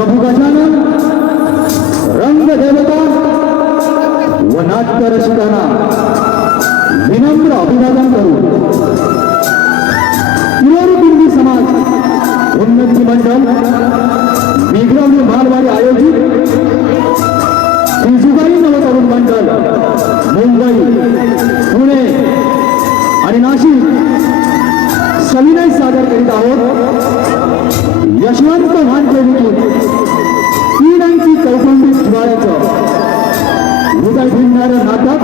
प्रभू गजानन रंगदेवता व नाट्य रसिकांना विनम्र अभिवादन करू. कुंडी समाज उन्नती मंडळ विग्रवली मालवाडी आयोजित जिजुबाई नवतरुण मंडळ मुंबई, पुणे आणि नाशिक सविनय सादर करीत आहोत. यशवंत भानदेवीतून तीन अंकी कौटुंबिक हिवाळ्याचं हृदय भिडणारं नाटक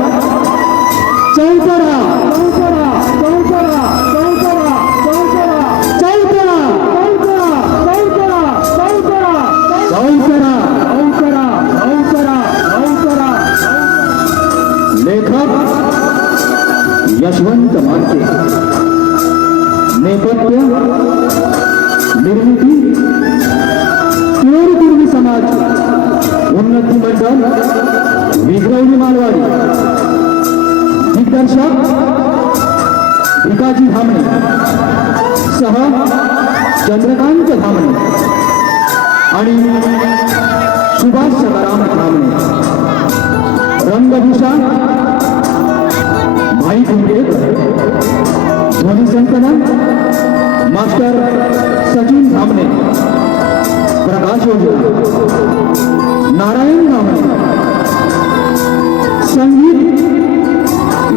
चौतरा चौतरा चौतरा चौतरा चौतरा चौतरा चौतरा चौतरा चौतरा चौतरा चौतरा चौतरा. लेखक यशवंत भानके. नेपथ्य निर्मिती कुंडी समाज उन्नती मंडळ विग्रवली मालवाडी. दिग्दर्शक भिकाजी धामणे सह चंद्रकांत धामणे आणि सुभाष सदाराम धामणे. रंगभूषा भाई कुंडेकर. ध्वनी संकलन मास्टर सचिन धामणे. प्रकाश योजना नारायण धामणे. संगीत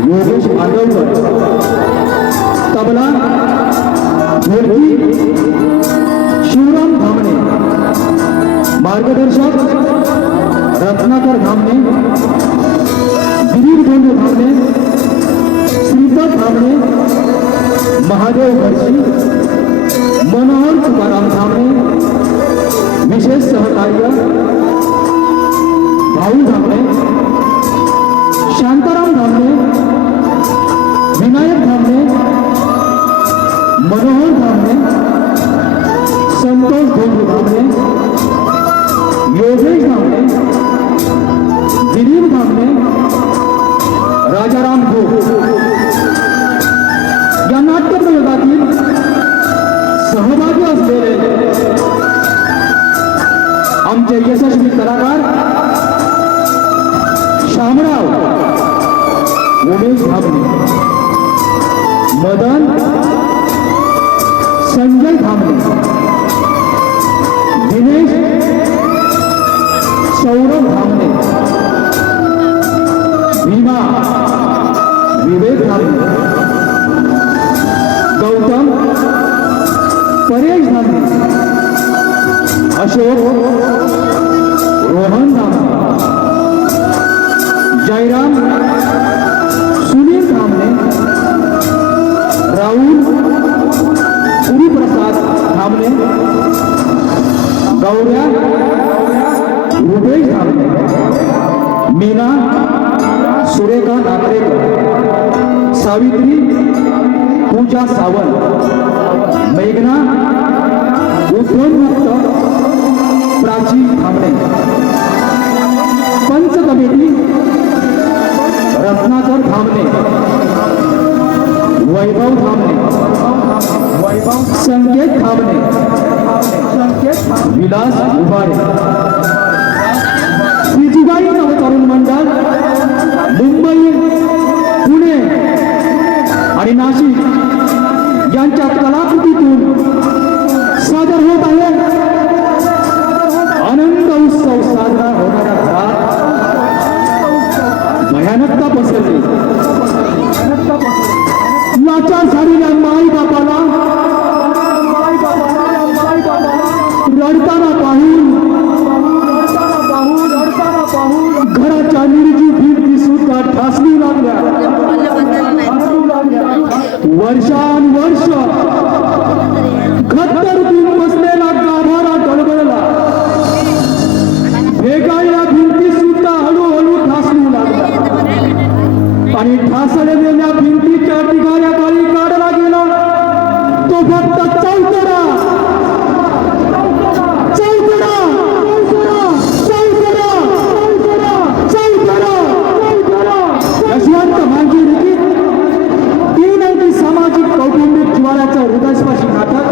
योगेश आंदोलकर. तबला ढोलकी शिवराम धामणे. मार्गदर्शक रत्नाकर धामणे, दिलीप गोंडे धामणे, श्रीपद धामणे, महादेव घरशी, मनोहर तुकाराम धामणे. विशेष सहकार्य भाऊ धामणे, शांताराम धामणे, विनायक धामणे, मनोहर धामणे, संतोष गोंडे धामणे, योगेश धामणे, दिलीप धामणे, राजाराम भोग. या नाट्यप्रयोगातील सहभागी असलेले आमचे यशस्वी कलाकार शामराव उमेश धामणे, मदन संजय धामणे, दिनेश सौरभ धामणे, भीमा विवेक धामणे, गौतम परेश धामणे, अशोक रोहन धामणे, जयराम सुनील धामणे, राहुल गुरुप्रसाद धामणे, गौऱ्या रुपेश धामणे, मीना सुरेखा नागरेकर, सावित्री पूजा सावंत, मेघना उद्योन्मुक्त प्राची धामणे. पंच कमिटी रत्नाकर धामणे, वैभव धामणे, संकेत धामणे, विलास उभारे. जिजुबाई नवतरुण मंडळ मुंबई, पुणे आणि नाशिक यांच्या कलाकृतीतून सादर होत आहे. आनंद उत्सव साजरा होणाऱ्या घरात भयानकता पसरली. लाचार झालेल्या माई बापाला रडताना पाहून घराच्या निर्जीव भिंती सुद्धा ठासली लागल्या. वर्षानुवर्ष घट्ट रूपी बसलेला गाभारा गडबडला. भेगाळल्या भिंती सुद्धा हळूहळू ठासू लागल्या आणि ठासलेल्या भिंतीच्या ढिगाऱ्या खाली काढला गेला तो फक्त चौतरा चौतरा चौतरा चौतरा चौतरा चौतरा. यशवंत भानके लिखित तीन अंकी सामाजिक कौटुंबिक जिव्हाळ्याचं हृदयस्पर्शी नाटक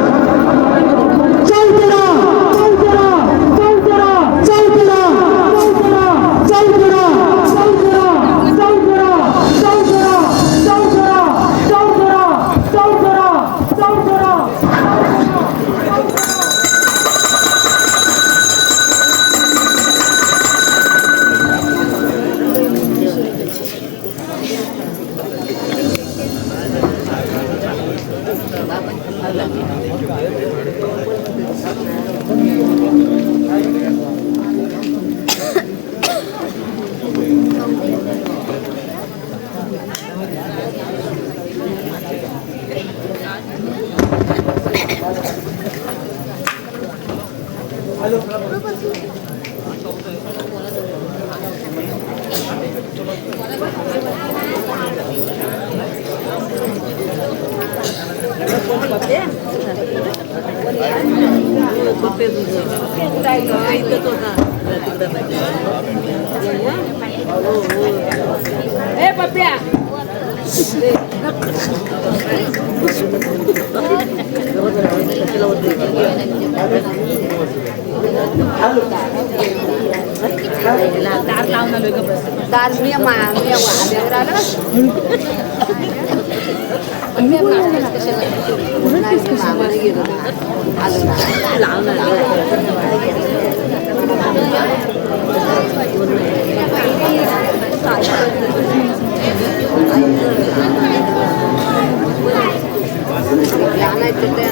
ए पप्या दार लावून आलोय ग बस दार मी आल्यावर आलं गेलो लावून आणायचं ते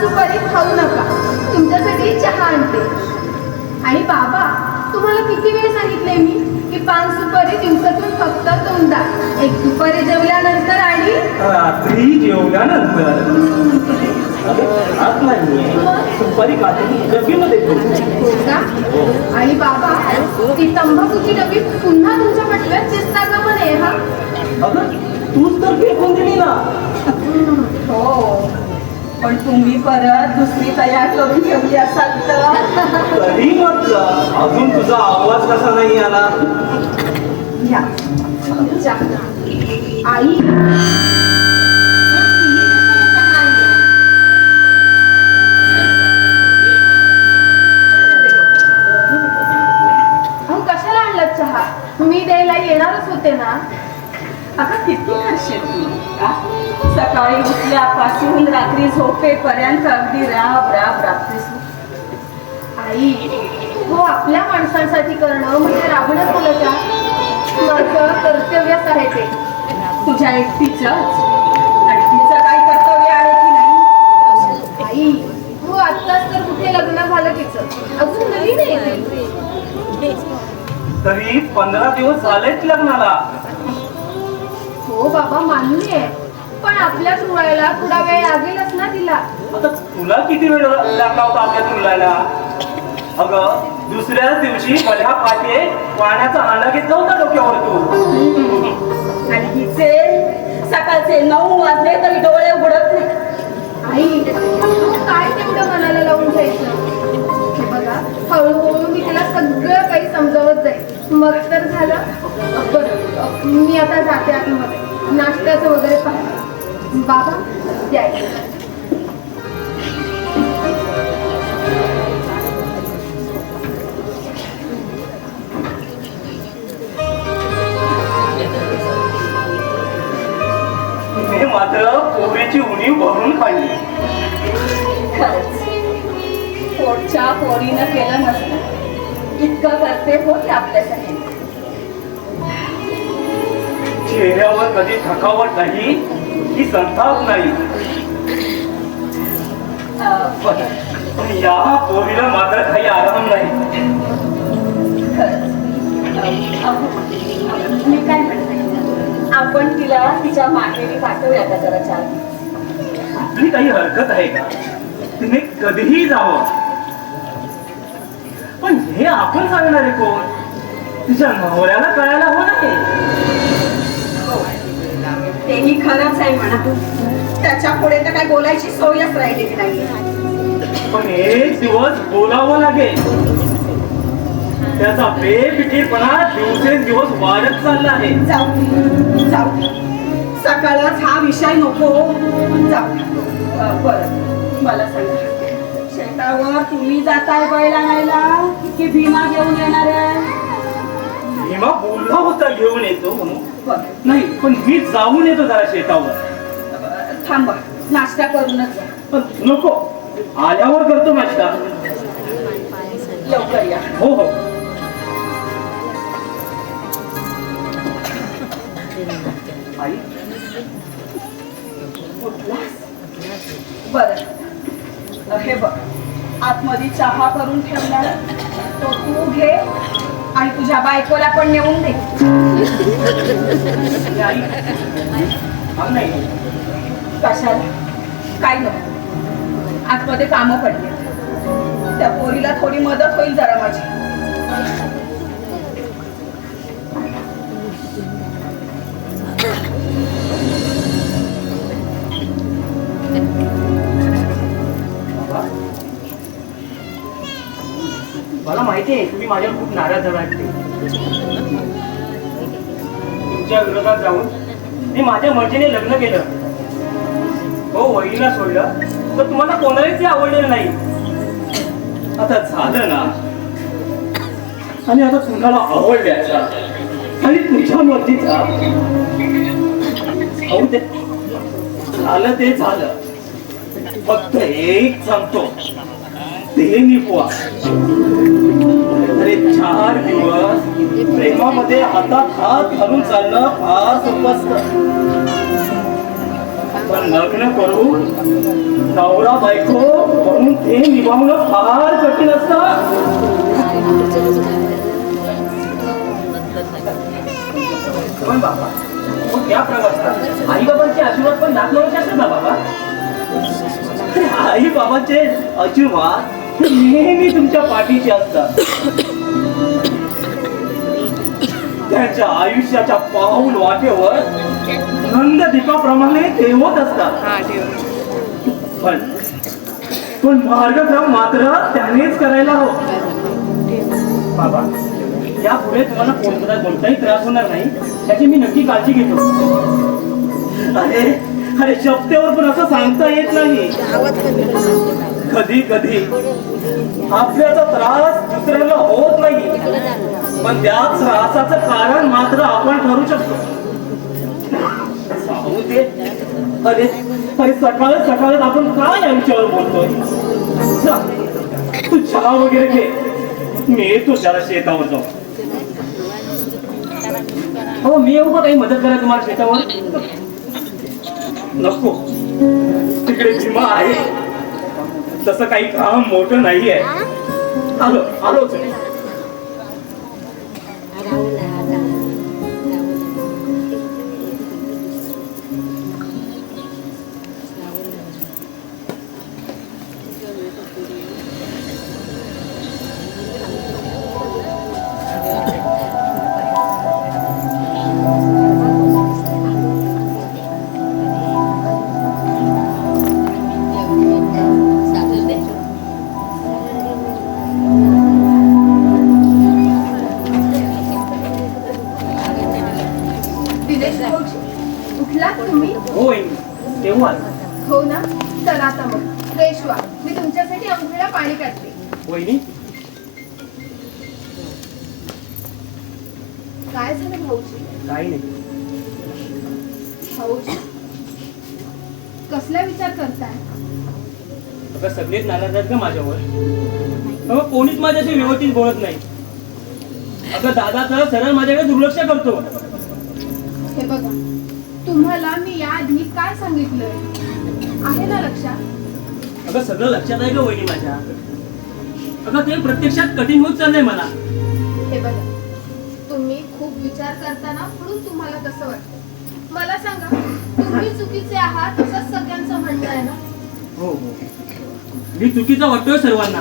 सुपारी खाऊ नका, तुमच्यासाठी चहा आणते. आणि बाबा, तुम्हाला किती वेळ सांगितले मी की पान सुपारी दिवसातून फक्त 2दा, एक दुपारी जेवल्यानंतर आणि रात्री जेवल्यानंतर. खात नाहीये, सुपारी खाते, डबीमध्ये ठेवते. हो का? आणि बाबा, ती तंबाखूची डबी पुन्हा तुमच्या पटव्यात शिजता का म्हणे हा? अगं तूच तर फेकून दिली ना. हो, पण तुम्ही परत दुसरी तयार करून ठेवली असाल तर. तरी म्हटलं अजून तुझा आवाज कसा नाही आला. घ्या चहा. आई, अहो कशाला आणलं चहा? मी द्यायला येणारच होते ना. अगं किती करशील तू आ? सकाळी उठल्यापासून रात्री झोपेपर्यंत अगदी राब राब राबतेस. आई, हो आपल्या माणसांसाठी करणं म्हणजे राबणं झालं का? माझं कर्तव्यच आहे ते. तुझ्या एकटीच आणि तिचं काही कर्तव्य आहे की नाही? आई, हो आत्ताच तर कुठे लग्न झालं तिचं, अजून नवीन आहे ती. तरी 15 दिवस झालेच लग्नाला. हो बाबा मान्य आहे, पण आपल्या जुळायला थोडा वेळ लागेलच ना तिला. आता तुला किती वेळ लागला होता आपल्या तुलायला? अगं दुसऱ्याच दिवशी भल्या पाठी पाण्याचा हांडा घेतला होता डोक्यावर तू. आणि हिचे सकाळचे 9 वाजले तरी डोळे उघडत नाही. आई, तू काय तेवढं मनाला लावून घ्यायचं? हे बघा, हळूहळू मी तिला सगळं काही समजावत जाईल, मग तर झालं. बरं, मी आता जाते आतमध्ये, नाश्त्याचं वगैरे पाहते. बाबा द्यायचं. मी मात्र पोरीची उणीव भरून काढली. खरंच पोटच्या पोरीनं केलं नसतं इतकं करते होते आपल्यासाठी. चेहऱ्यावर कधी थकावट नाही की संताप नाही. पण या पोरीला मात्र काही आराम नाही. मी काय म्हणते, आपण तिला तिच्या माहेरी पाठवूया का जरा 4 आपली काही हरकत आहे का? तिने कधीही जावं. पण हे आपण सांगणारे कोण? तिच्या नवऱ्याला कळायला हो नाही. तेही खरंच आहे म्हणा. त्याच्या पुढे तर काय बोलायची सोयच राहिलेली नाहीये. पण एक दिवस बोलावं लागेल. त्याचा बेफिकीरपणा दिवसेंदिवस वाढत चालला आहे. जाऊ जाऊ, सकाळच हा विषय नको. जाऊ. बरं मला सांगा, शेतावर तुम्ही जाताय बैल आणायला की भीमा घेऊन येणार आहे? भीमा बोलला होता घेऊन येतो म्हणून. बरं, नाही, पण मी जाऊन येतो जरा शेतावर. थांबा, नाश्ता करूनच जा. पण नको, आल्यावर करतो नाश्ता. लवकर या. हो हो. आई, बरं, हे बघ, आतमध्ये चहा करून ठेवला, तो तू घे आणि तुझ्या बायकोला पण नेऊन दे. आई, नाही कशाला? काय नको, आतमध्ये कामं पडली. त्या पोरीला थोडी मदत होईल जरा माझी. मला माहिती आहे तुम्ही माझ्यावर खूप नाराज वाटते. तुमच्या विरोधात जाऊन मी माझ्या मर्जीने लग्न केलं. हो, वहिनीला सोडलं तर तुम्हाला कोणालाच आवडलेलं नाही. आता झालं ना, आणि आता तुम्हाला आवडल्याचा आणि तुझ्या मर्जीचा होऊ दे. झालं ते झालं. फक्त एक सांगतो, ते निपवा. अरे 4 दिवस प्रेमामध्ये हातात हात घालून चालणं फार सोपं असतं. पण लग्न करून नवरा बायको म्हणून ते निभावणं फार कठीण असतं. पण बाबा, मग त्या प्रवासात आई बाबांचे आशीर्वाद पण दाखवायचे असतात ना बाबा. आई बाबाचे आशीर्वाद नेहमी तुमच्या पाठीचे असतात. त्यांच्या आयुष्याच्या पाऊल वाटेवर नंद दीपाप्रमाणे ते होत असतात. पण मार्गक्रम मात्र त्यानेच करायला हवं. बाबा, यापुढे तुम्हाला कोणताही त्रास होणार नाही त्याची मी नक्की काळजी घेतो. अरे अरे शब्दावर पण असं सांगता येत नाही. कधी कधी आपल्याचा त्रास दुसऱ्याला होत नाही, पण त्या त्रासाचं कारण मात्र आपण ठरू शकतो. सांगू ते अरे अरे सकाळच आपण काय या विषयावर बोलतोय. जा, तू चहा वगैरे घे, मी येतो जरा शेतावर जाऊ. हो, मी येऊ का काही मदत करा तुम्हाला शेतावर? नको, तिकडे भीमा आहे. तसं काही काम मोठं नाहीये. आलोच. उठलात तुम्ही? होय, तेव्हा हो ना. चला आता मग फ्रेश व्हा. मी तुमच्यासाठी अंघोळीला पाणी काढते. वहिनी, काय झालं भाऊजी? काही नाही. भाऊजी कसला विचार करताय? अगं सगळेच नाराज आहेत का माझ्यावर? अगं कोणीच माझ्याशी व्यवस्थित बोलत नाही. अगं दादा तर सरळ माझ्याकडे दुर्लक्ष करतो. हे बघा, तुम्हाला मी याआधी काय सांगितलंय आहे ना लक्षात? अगं सगळं लक्षात आहे का वहिनी माझ्या? अगं ते प्रत्यक्षात कठीण होत चाललंय मला. हे बघा, तुम्ही खूप विचार करताना म्हणून तुम्हाला तसं वाटतं. मला सांगा, तुम्ही चुकीचे आहात असं सगळ्यांचं म्हणणं आहे ना? हो, मी चुकीचा वाटतोय सर्वांना.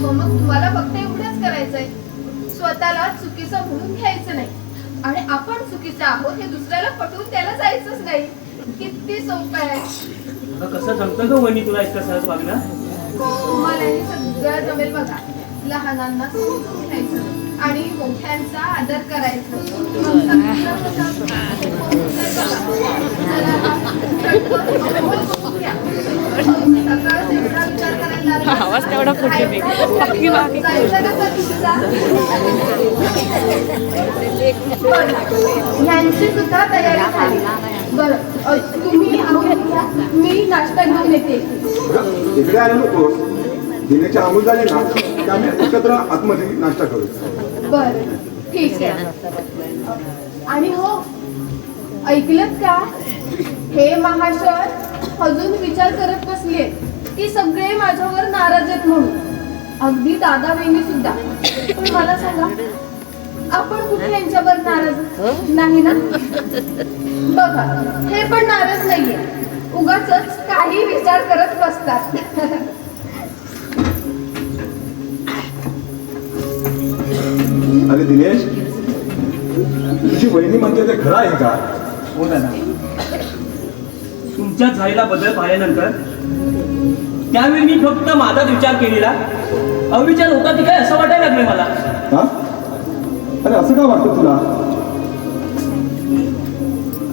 हो, मग तुम्हाला फक्त एवढंच करायचंय, स्वतःला चुकीचं म्हणून घ्यायचं नाही आणि आपण चुकीचं आहोत हे दुसऱ्याला पटवून त्याला जायचंच नाही. किती सोपं आहे. अगं कसं जमतं का वहिनी तुला इतकं सहज वागणं? तुम्हाला हे सगळं जमेल बघा. लहानांना समजून घ्यायचं आणि मोठ्यांचा आदर करायचं. मग सगळं होतं. चला आता पटकन अंघोळ करून घ्या. सकाळच एवढा विचार करायला लागला. आवाज तेवढा फुटतो मी. बाकी बाकी. जायचं का तुमचा? ह्यांची सुद्धा तयारी झाली. बरं, तुम्ही अंघोळ घ्या, मी नाश्ता घेऊन येते. इकडे आलो नको. दिनेच्या अमूल झाली ना की आम्ही एकत्र आतमध्ये नाश्ता करू. बरं, ठीक आहे. आणि हो, ऐकलत का? हे महाशय अजून विचार करत बसले की सगळे माझ्यावर नाराज आहेत म्हणून. अगदी दादा वहिनी सुद्धा. पण मला सांगा, आपण कुठे यांच्यावर नाराज नाही ना? बघा, हे पण नाराज नाहीये. उगाचच काही विचार करत बसतात. अरे दिनेश, तुझी वहिनी म्हणते ते खरं आहे का? हो दादा, तुमच्यात झालेला बदल पाहिल्यानंतर त्यावेळी मी फक्त माझाच विचार केलेला अविचार होता की काय असं वाटायला लागलं मला. हा? अरे असं का वाटतं तुला?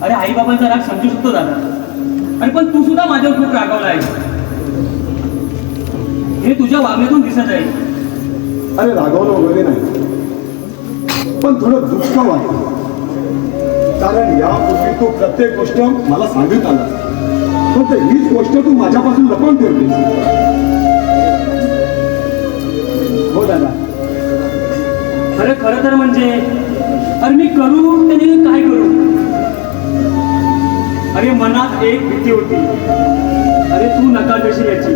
अरे आई बाबांचा राग समजू शकतो दादा, आणि पण तू सुद्धा माझ्यावर खूप रागावला आहे. हे तुझ्या वागण्यातून दिसत आहे. अरे रागवलं वगैरे नाही, पण थोडं दुःख वाटतं. कारण यापूर्वी तू प्रत्येक गोष्ट मला सांगत आला, फक्त हीच गोष्ट तू माझ्यापासून लपवून ठेवली. हो दादा, खरं तर म्हणजे अरे मी करू त्याने काय करू. अरे मनात एक भीती होती, अरे तू नकार देशील याची.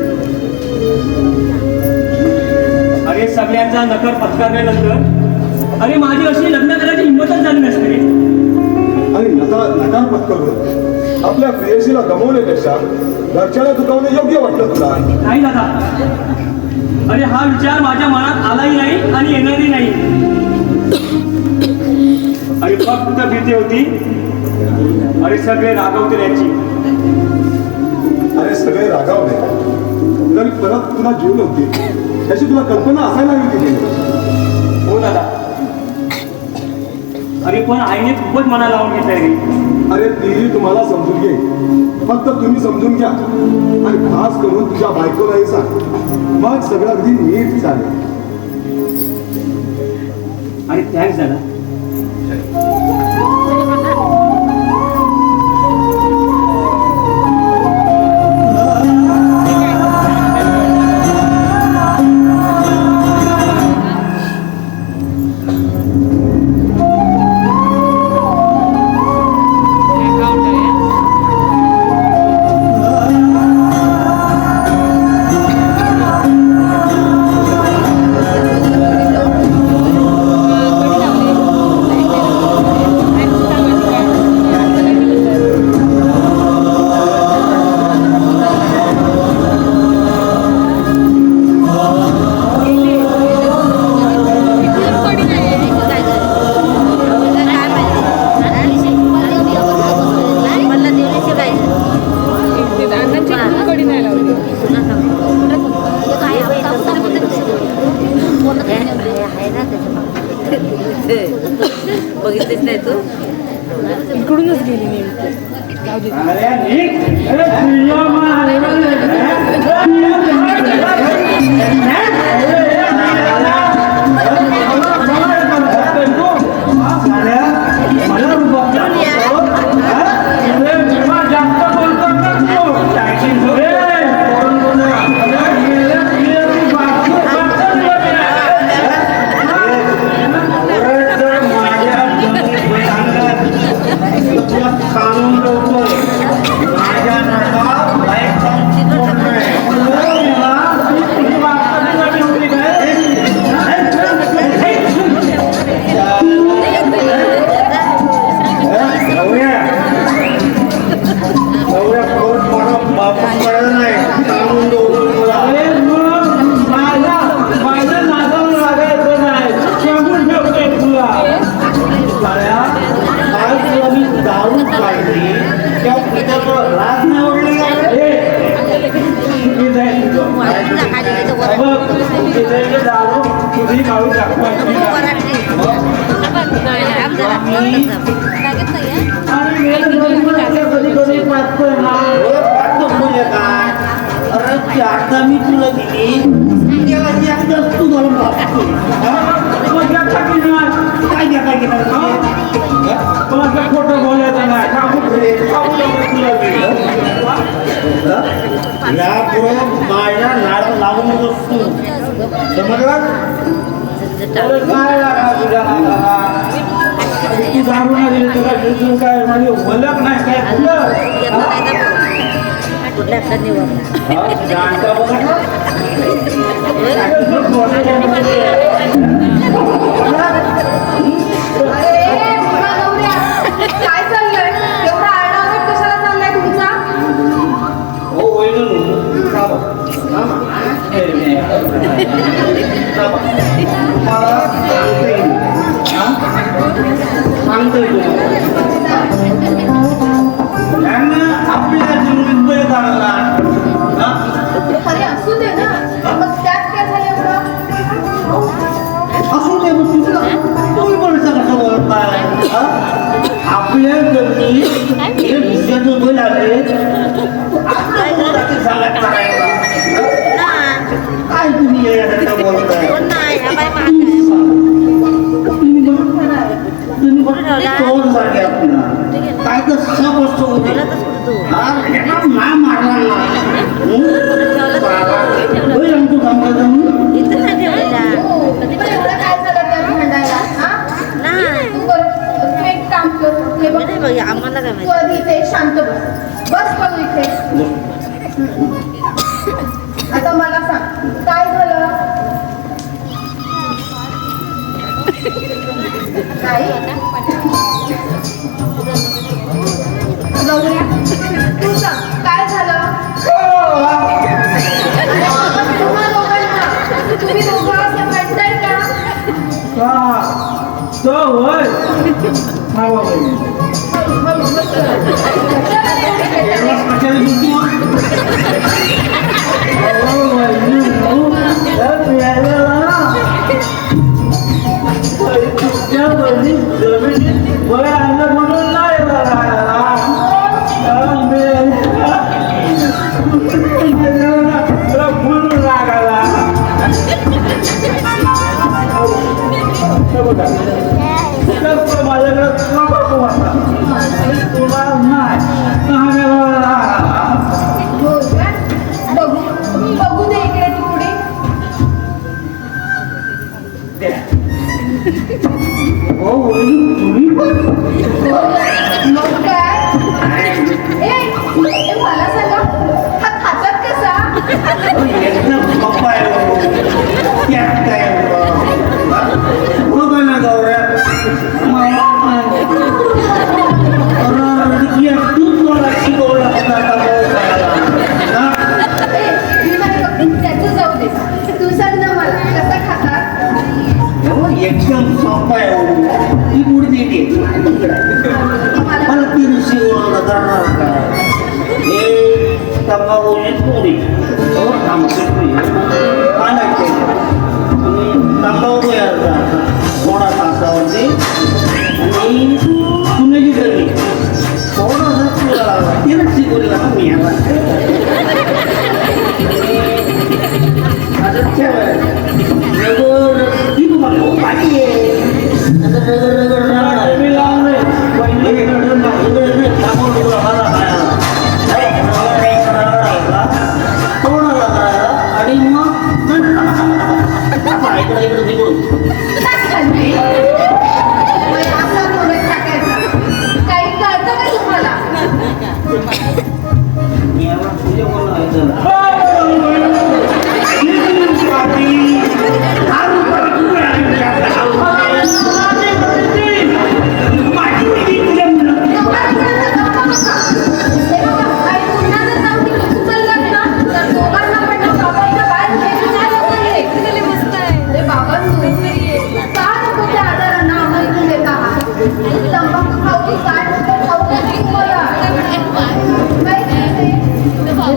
अरे सगळ्यांचा नकर पत्करल्यानंतर अरे माझी अशी लग्न करायची हिंमतच झाली नसते रे. आणि नकार पत्करून आपल्या प्रेयसीला गमवण्यापेक्षा घरच्याला दुखावणे योग्य वाटलं तुला? नाही दादा, अरे हा विचार माझ्या मनात आलाही नाही आणि येणारही नाही. अरे फक्त भीती होती अरे सगळे रागवतील याची. अरे सगळे रागावले तरी परत तुला जीव नव्हती याची तुला कल्पना असायला हवी तिथे. हो दादा, अरे पण आईने खूपच मना लावून घेतलंय रे. अरे तीही तुम्हाला समजून घे, फक्त तुम्ही समजून घ्या आणि खास करून तुझ्या बायकोलाही सांग, मग सगळं अगदी नीट चालेल. आणि थँक्स दादा. बघितलीच नाही तू इकडूनच गेली नेमकी. आता मी तुला दिली तू काय खोटं बोलायचं नाही. माझ्या नाड लावून बसतो समजला तू दारू नाही दिली तुला बिलकुल काय म्हणजे ओळख नाही काय कुठल्या काय चाललंय एवढा आरडाओरड कशाला चाललाय तुमचा? हो होईल सांगतोय आपल्या जीवन काढला अरे असू दे ना, मग त्यात काय झालं एवढं? असू दे मग तुला तुम्ही पण कसं बोलताय आपल्या घरी हे दुसऱ्याचं बैल आले काय तुम्ही येण्यासारखं बोलताय तुम्ही तोड झाले आपला काय तर सब असतो होते ना मारला बैल आमचं काम करता पण एवढं काय झालं त्या भांडायला? हा? तू एक काम कर, हे बघ, आम्हाला काय तू आधी इथे शांत बस. बस बघ इथे. आता मला सांग, गौऱ्या तू सांग काय झालं तुम्हा दोघांना तुम्ही दोघं असं म्हणताय का तो होय हा बघू दे इकडे तुकडे मग काय ए मला सांगा हा खातात कसा एकदम पप्पा त्यात काय बघ ना गौऱ्या तूच मला शिकवलं त्याचं जाऊ दे तू सांग ना मला कसा खातात एकदम सोपा आहे ती पुढे देते मला ती शिकवलं करणार का हे तंबाखूची पोळी आणायचे तंबाखू यायचा थोडा तासावरती आणि सुनेची तरी थोडासा तिला शिकवली का मी ती तुम्हाला पाठी आहे आणि काही कळतं का तुम्हाला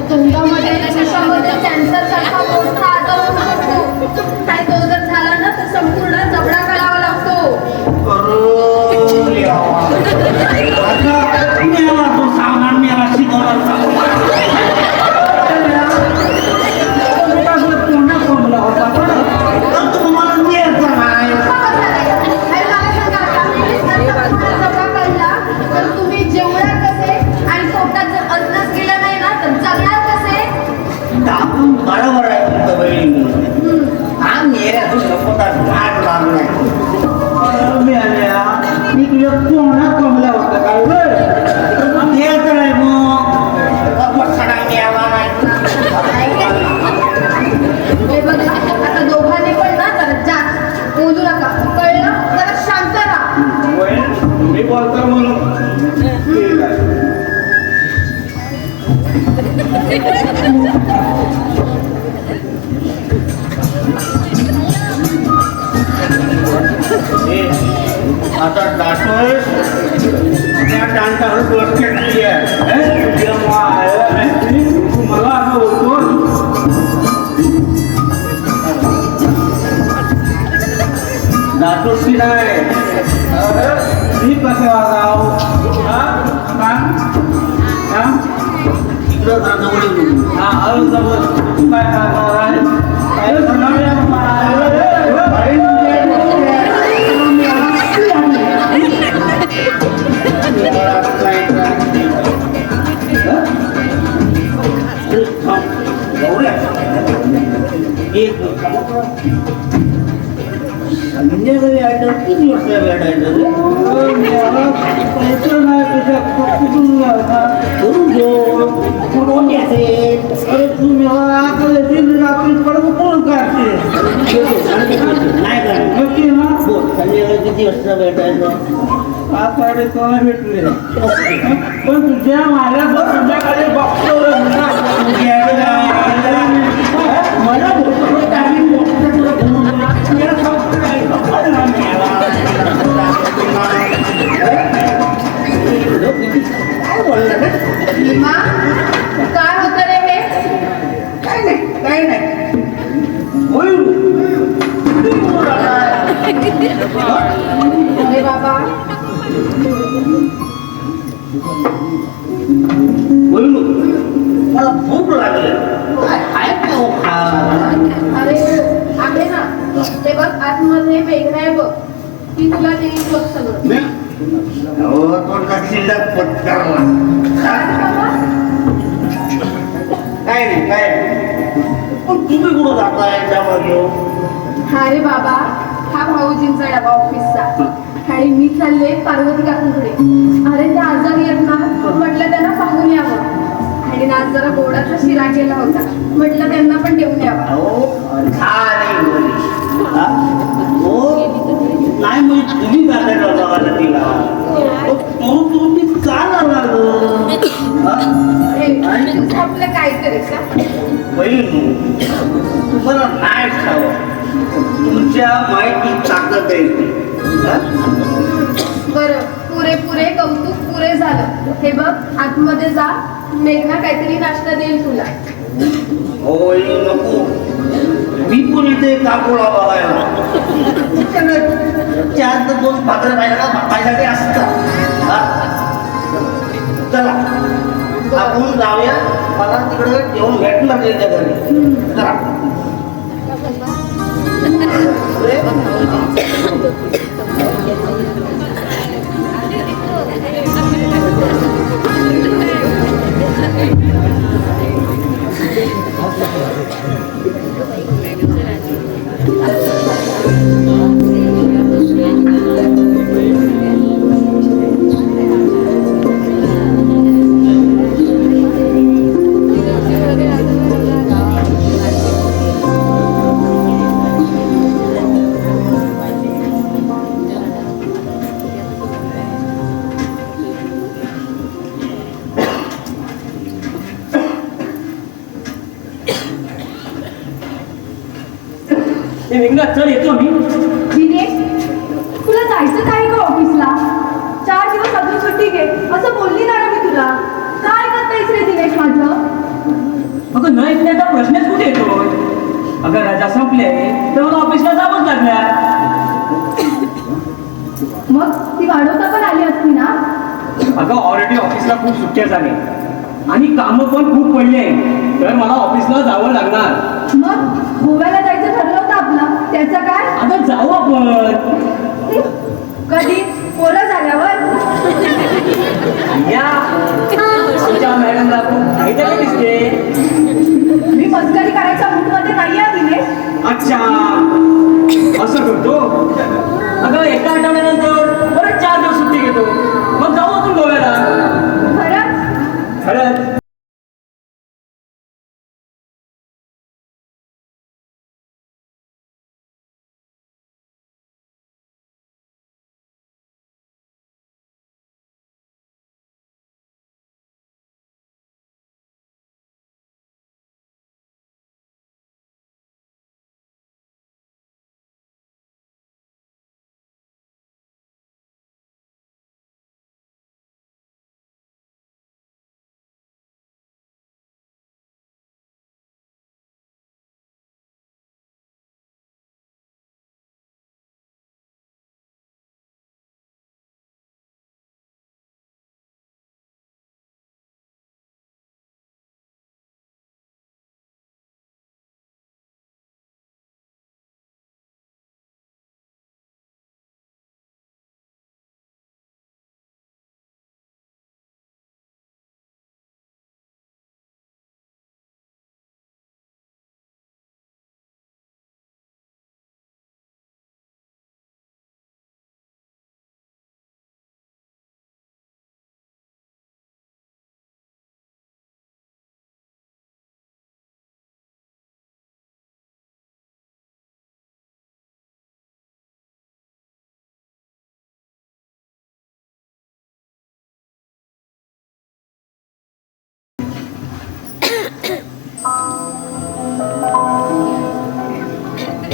तोंडामध्ये घशामध्ये कॅन्सर सारखा मोठा आजार होऊ शकतो आणि तो जर झाला ना तर संपूर्ण जबडा काढावा लागतो तुम्ही जेवढा कसे आणि पोटात जर अन्नच गेलं नाही ना तर जगणार कसे आपण बरोबर आहे तुमचं बहिणी हा मेऱ्यातून नकोता घाट लागलाय मी तुझ्या कोणा कमला होता काय द्यायचं नाही मग सडा मिळाला हे बघा आता दोघांनी पण ना जरा जास्त बोलू नका कळलं जरा शांत राहा मी बोलतो म्हणून ठीक आहे आता दाखवय त्या डान्सावर लक्ष केली आहे मला असं होतो दाखवशी नाही मी कसं वागाव इकडं जाणवलं काय करणार आहे संध्याकाळी आयटम किती वाजता भेटायचं करून घेऊ कुठून असेल अरे तुम्ही रात्री पडून कोण काढते नाही का नक्की ना संध्याकाळी किती वाजता भेटायचं 5-6 भेटले पण तुझ्या मला संध्याकाळी बघतो मला बोलतो टायमिंग काय बोलला भीमा काय होतं रे हे काय नाही होईल अरे बाबा बोलू मला भूक लागली काय आहे का हो खायला? अरे आहे ना ते बघ आतमध्ये मेघना आहे बघ ती तुला देईल बघ सगळं अहो, तो शिल्लक पत्करला. काय नाही काय नाही. पण तुम्ही कुठं जाताय डबा घेऊन अरे बाबा हा भाऊजींचा डबा ऑफिसचा आणि मी चालले पार्वती काकूंकडे अरे त्या आजारी आहेत ना म्हटलं त्यांना पाहून यावं आणि आज जरा गोडाचा शिरा केला होता म्हटलं त्यांना पण देऊन यावा अहो झाली बोली. हा? हो नाही म्हणजे तुम्ही जाताय डबाला तिला तुम्ही का लागलं हे आपलं काय करायचं बहीण तुम्हाला नाही ठावं तुमच्या माहिती ताकद आहे हा? बरं पुरे कौतुक पुरे झालं हे बघ आतमध्ये जा मेघना काहीतरी नाश्ता देईल तुला होय नको मी पण इथे काकोळा बघायला चार तर 2 पात्र पाहिजे असतात हा? चला आपण जाऊया मला तिकडे जेवण भेटणार त्याच्या घरी चला ते वेगळा चल येतो मी दिनेश तुला जायचं काय का ऑफिसला 4 दिवस अजून सुट्टी घे असं बोलली ना रे मी तुला काय करतायस रे दिनेश माझं अगं न ऐकण्याचा प्रश्नच कुठे येतो अगं रजा संपले तर मला ऑफिसला जावंच लागणार मग ती वाढवता पण आली असती ना अगं ऑलरेडी ऑफिसला खूप सुट्ट्या झाल्या आणि कामं पण खूप पडले तर मला ऑफिसला जावं लागणार मग गोव्याला जायचं ठरलं होतं आपलं त्याचं काय आता जाऊ आपण कधी पोरं झाल्यावर या आमच्या मॅडमला खूप काहीतरी दिसते मी मस्करी करायच्या मूडमध्ये नाही आहे दिनेश अच्छा असं करतो अगं एका आठवड्यानंतर परत 4 दिवस सुट्टी घेतो मग जाऊ आपण गोव्याला खरंच खरंच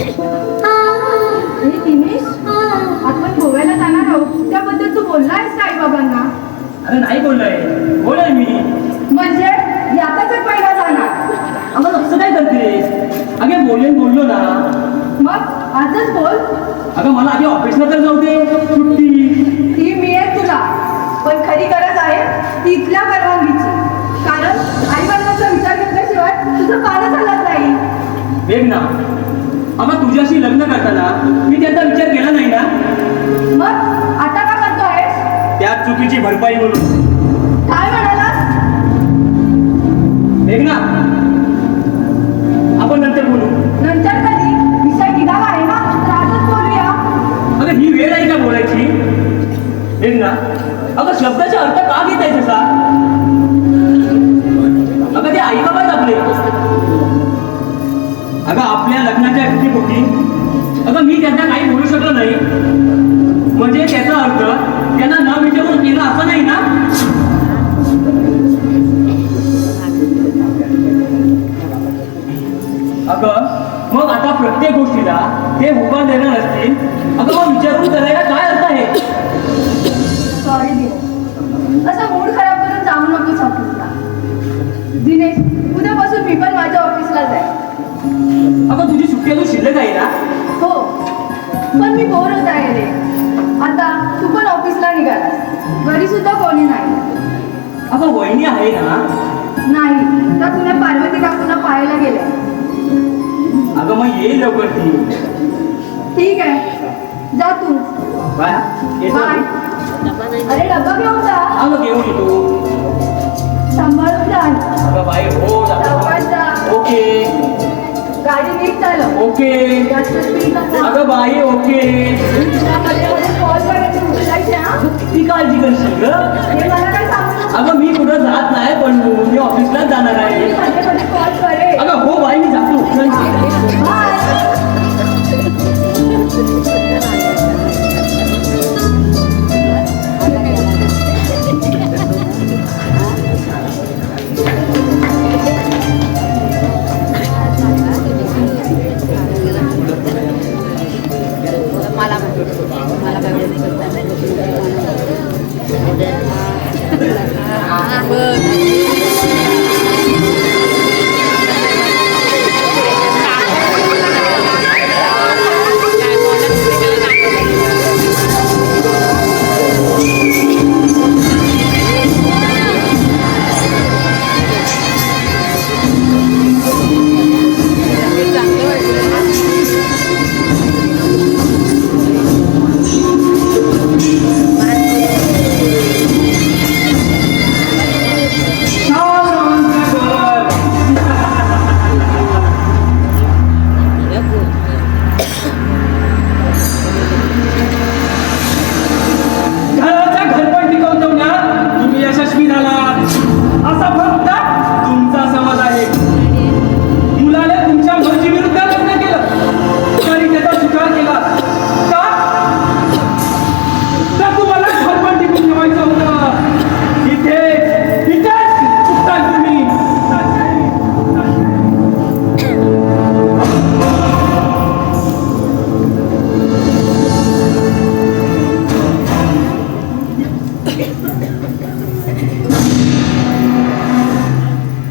हे दिनेश, आपण गोव्याला जाणार आहोत त्याबद्दल तू बोलला आहेस का आई बाबांना? अरे नाही बोललोय, बोलाय मी. म्हणजे यातच पहिला जाणार. अगं असं काय करतेस? अगे बोललो ना. मग आजच बोल. अगं मला आधी ऑफिसला तर जाऊ दे, सुट्टी. ती मिळेल तुला, पण खरी गरज आहे ती इथल्या परवानगीची. कारण आई बाबांचा विचार घेतल्याशिवाय तुझं पारच हलत नाही. वेग ना, अगं तुझ्याशी लग्न करताना मी त्याचा विचार केला नाही ना. मग आता का करतोयस? त्या चुकीची भरपाई म्हणून. काय म्हणालास? वेग ना, आपण नंतर बोलू. नंतर कधी? विषय निघाला आहे ना, तर आजच बोलूया. अगं ही वेळ आहे का बोलायची? वेग ना, अगं शब्दाचा अर्थ का घेताय तसा? अगं ते आई बाबाच आपले. अगं आपल्या लग्नाच्या व्यक्तीपोटी अगं मी त्यांना काही बोलू शकलो नाही म्हणजे त्याचा अर्थ त्यांना न विचारून केलं असं नाही ना. अगं मग आता प्रत्येक गोष्टीला ते होकार देणार असतील, अगं मग विचारून करायला काय अर्थ आहे? सॉरी दिनेश, असं मूड खराब करून जाऊ नकोस ऑफिसला. दिनेश, उद्यापासून मी पण माझ्या ऑफिसला जाईल. अगं तुझी सुट्टी अजून शिल्लक आहे ना. हो, पण मी बोर होत आहे रे. आता तू पण ऑफिसला निघालास, घरी सुद्धा कोणी नाही. अगं वहिनी आहे ना. नाही तर तुला पार्वती काकूंना पाहायला गेले. अगं मग येईल लवकर ती. ठीक आहे, जा तू. बाय. येतो. बाय. अरे डब्बा घेऊन जा. अगं घेऊन येतो. सांभाळून जा. अगं बाई हो सावकाश जा. ओके गाडी नीट चालव. ओके. जास्त स्पीड नको. अगं बाई ओके. तुला मध्ये मध्ये कॉल करायची उचलायचे हा. ती काळजी करशील ग. हे मला काय सांगू नको. अगं मी कुठं जात नाही पण मी ऑफिसलाच जाणार आहे. मध्ये मध्ये कॉल करे. अगं हो बाई मी जातो. बाय.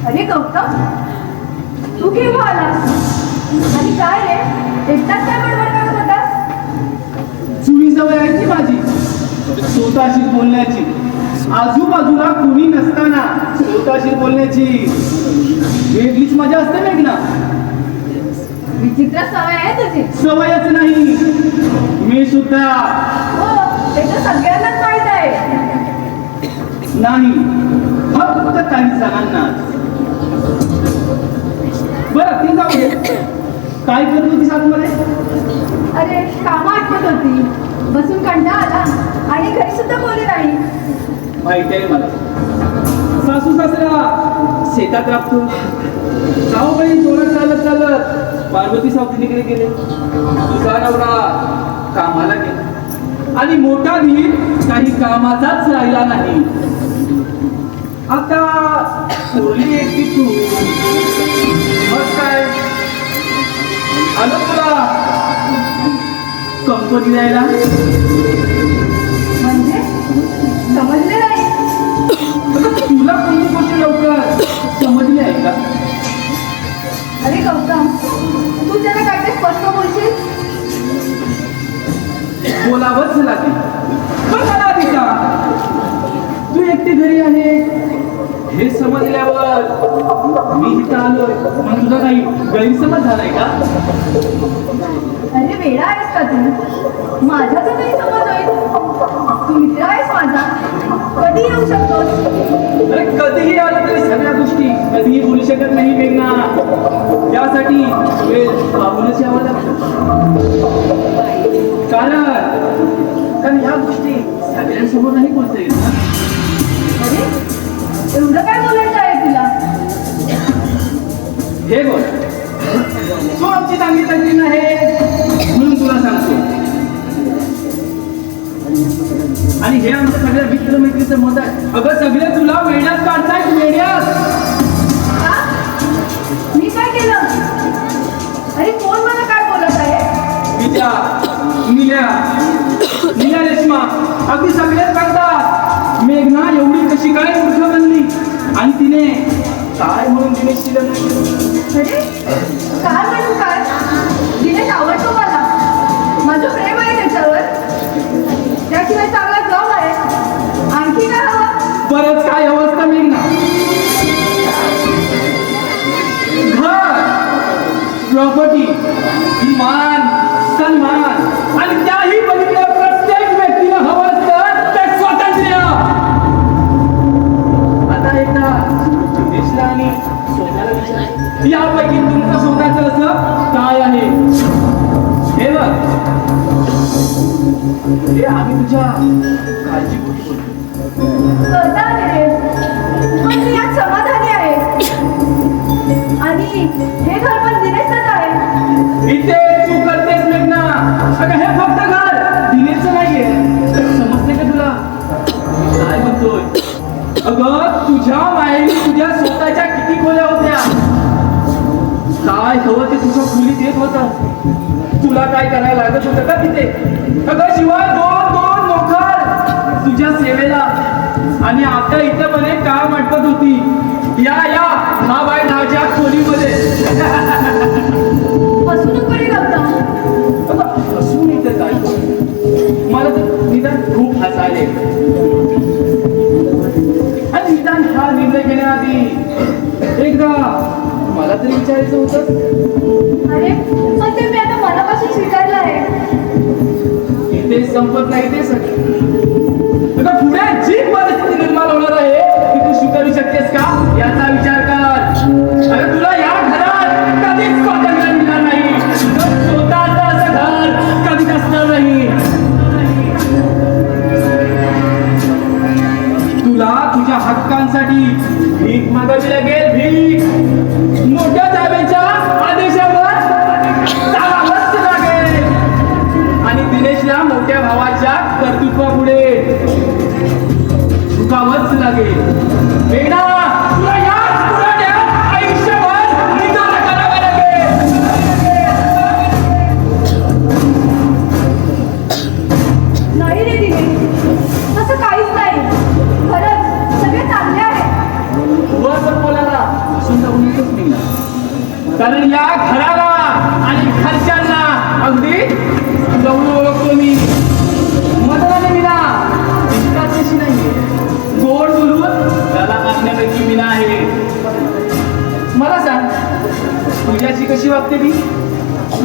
अरे गौतम, तू केव्हा आलास? आणि काय रे, एकटाच काय बडबड करत होतास? जुनी सवय आहे ती माझी, स्वतःशी बोलण्याची. आजूबाजूला कोणी नसताना स्वतःशी बोलण्याची वेगळीच मजा असते मेघना. विचित्र सवय आहे तुझी. सवयच नाही, मी सुद्धा. हो, ते तर सगळ्यांनाच माहित आहे. नाही, फक्त काही जणांना. बरं ते जाऊ दे, काय करत होतीस आतमध्ये? अरे कामं आठवत होती, बसून कंटाळा आला आणि घरी सुद्धा कोणी नाही. माहिती आहे मला. सासू सासरा शेतात राबतो, जाऊबाई जोरात चालत चालत पार्वती सावतीकडे गेले, तुझा नवरा कामाला गेला आणि मोठा धीर काही कामाचाच राहिला नाही. आता उरली एकटी तू. मग काय आलं तुला सौपती द्यायला. म्हणजे समजले नाही. तुला कोणती गोष्ट लवकर समजली आहे का? अरे गौतम, तू जरा काय ते स्पष्ट बोलशील? बोलावंच लागेल. पण मला तिचा तू एकटी घरी आहे हे समजल्यावर मी इथं आलोय, मग तुझा काही गैरसमज झालाय का? अरे वेडा आहेस का तू? माझा तर काही समज होईल. तू मित्र आहेस माझा, कधी येऊ शकतोस. अरे कधीही आलं तरी सगळ्या गोष्टी कधीही बोलू शकत नाही मेघना. त्यासाठी वेळ पाहूनच यावं लागतं. कारण ह्या गोष्टी सगळ्यांसमोर नाही बोलता येत ना. अरे एवढं काय बोलायचं आहे तुला? हे बोल, तू आमची चांगली मैत्रीण आहे म्हणून तुला सांगतो. आणि हे आमच्या सगळ्या मित्रमैत्रीचं मत आहे. अगं सगळे तुला वेड्यात काढतायत, वेड्यात. का? मी काय केलं? अरे कोण मला काय बोलत आहे? विद्या, नील्या, रेश्मा अगदी सगळेच सांगतात मेघना एवढी कशी काय मूर्ख बनली आणि तिने काय म्हणून दिनेशची लग्न केलं. अरे काय म्हणू काय? दिनेश आवडतो मला, माझं प्रेम आहे त्याच्यावर. त्याशिवाय चांगला जॉब आहे. आणखी काय हवं? परत काय अवस्था मेघना? घर, प्रॉपर्टी, मान, सन्मान आणि त्याही पलीकडे प्रत्येक व्यक्तीला हवं असतं ते स्वातंत्र्य. आता एकदा दिनेशला आणि सोन्याला विचार, यापैकी तुमचं स्वतःचं असं काय आहे? हे बघ, हे आम्ही तुझ्या काळजीपोटी बोलतो. करता रे, पण मी यात समाधानी आहे. आणि हे घर पण दिनेशच आहे. इथे तू करतेस मेघना. अगं हे फक्त घर दिनेशचं नाहीये. समजते का तुला काय म्हणतोय? अगं तुझ्या माहेरी तुझ्या स्वतःच्या किती खोल्या होत्या. काय हवं ते तुझ्या खोलीत येत होतं. तुला काय करायला लागत होतं का तिथे? अगं शिवाय दोन नोकर तुझ्या सेवेला. आणि आता इथं म्हणे काम अटकत होती. या हा बाय नावच्या खोलीमध्ये. हसू नको रे गौतम. हसून येतं काय? मला तर निदान खूप हसायला येतं. आणि निदान हा निर्णय घेण्याआधी एकदा मला तरी विचारायचं होतं. अरे पण ते मी आता मनापासून स्वीकारलं आहे. इथे संपत नाही ते सगळं. आता पुढे जी परिस्थिती निर्माण होणार आहे ती तू स्वीकारू शकतेस का याचा विचार कर. अरे तुला या घरात कधीच स्वातंत्र्य मिळणार नाही. स्वतःचं असं घर कधीच असणार नाही. तुला तुझ्या हक्कांसाठी भीक मागावी लागेल. भीक मोठ्या जावेच्या आदेशावर चालावंच लागेल. आणि दिनेशला मोठ्या भावाच्या कर्तृत्वापुढे झुकावंच लागेल. वेडा, तुला याच पुराण्यात आयुष्यभर निधान करावं लागेल. नाही रे दिनेश, असं काहीच नाही. खरंच सगळे चांगले आहे. वर बोलायला असून जाऊन येतच नाही ना. कारण या घराला आणि खर्चांना अगदी जवळ ओळखतो मी. मदनाने विना इतकाच कशी नाही. गोड बोलून त्याला मागण्यापैकी विना आहे. मला सांग, तुझ्याशी कशी वागते ती?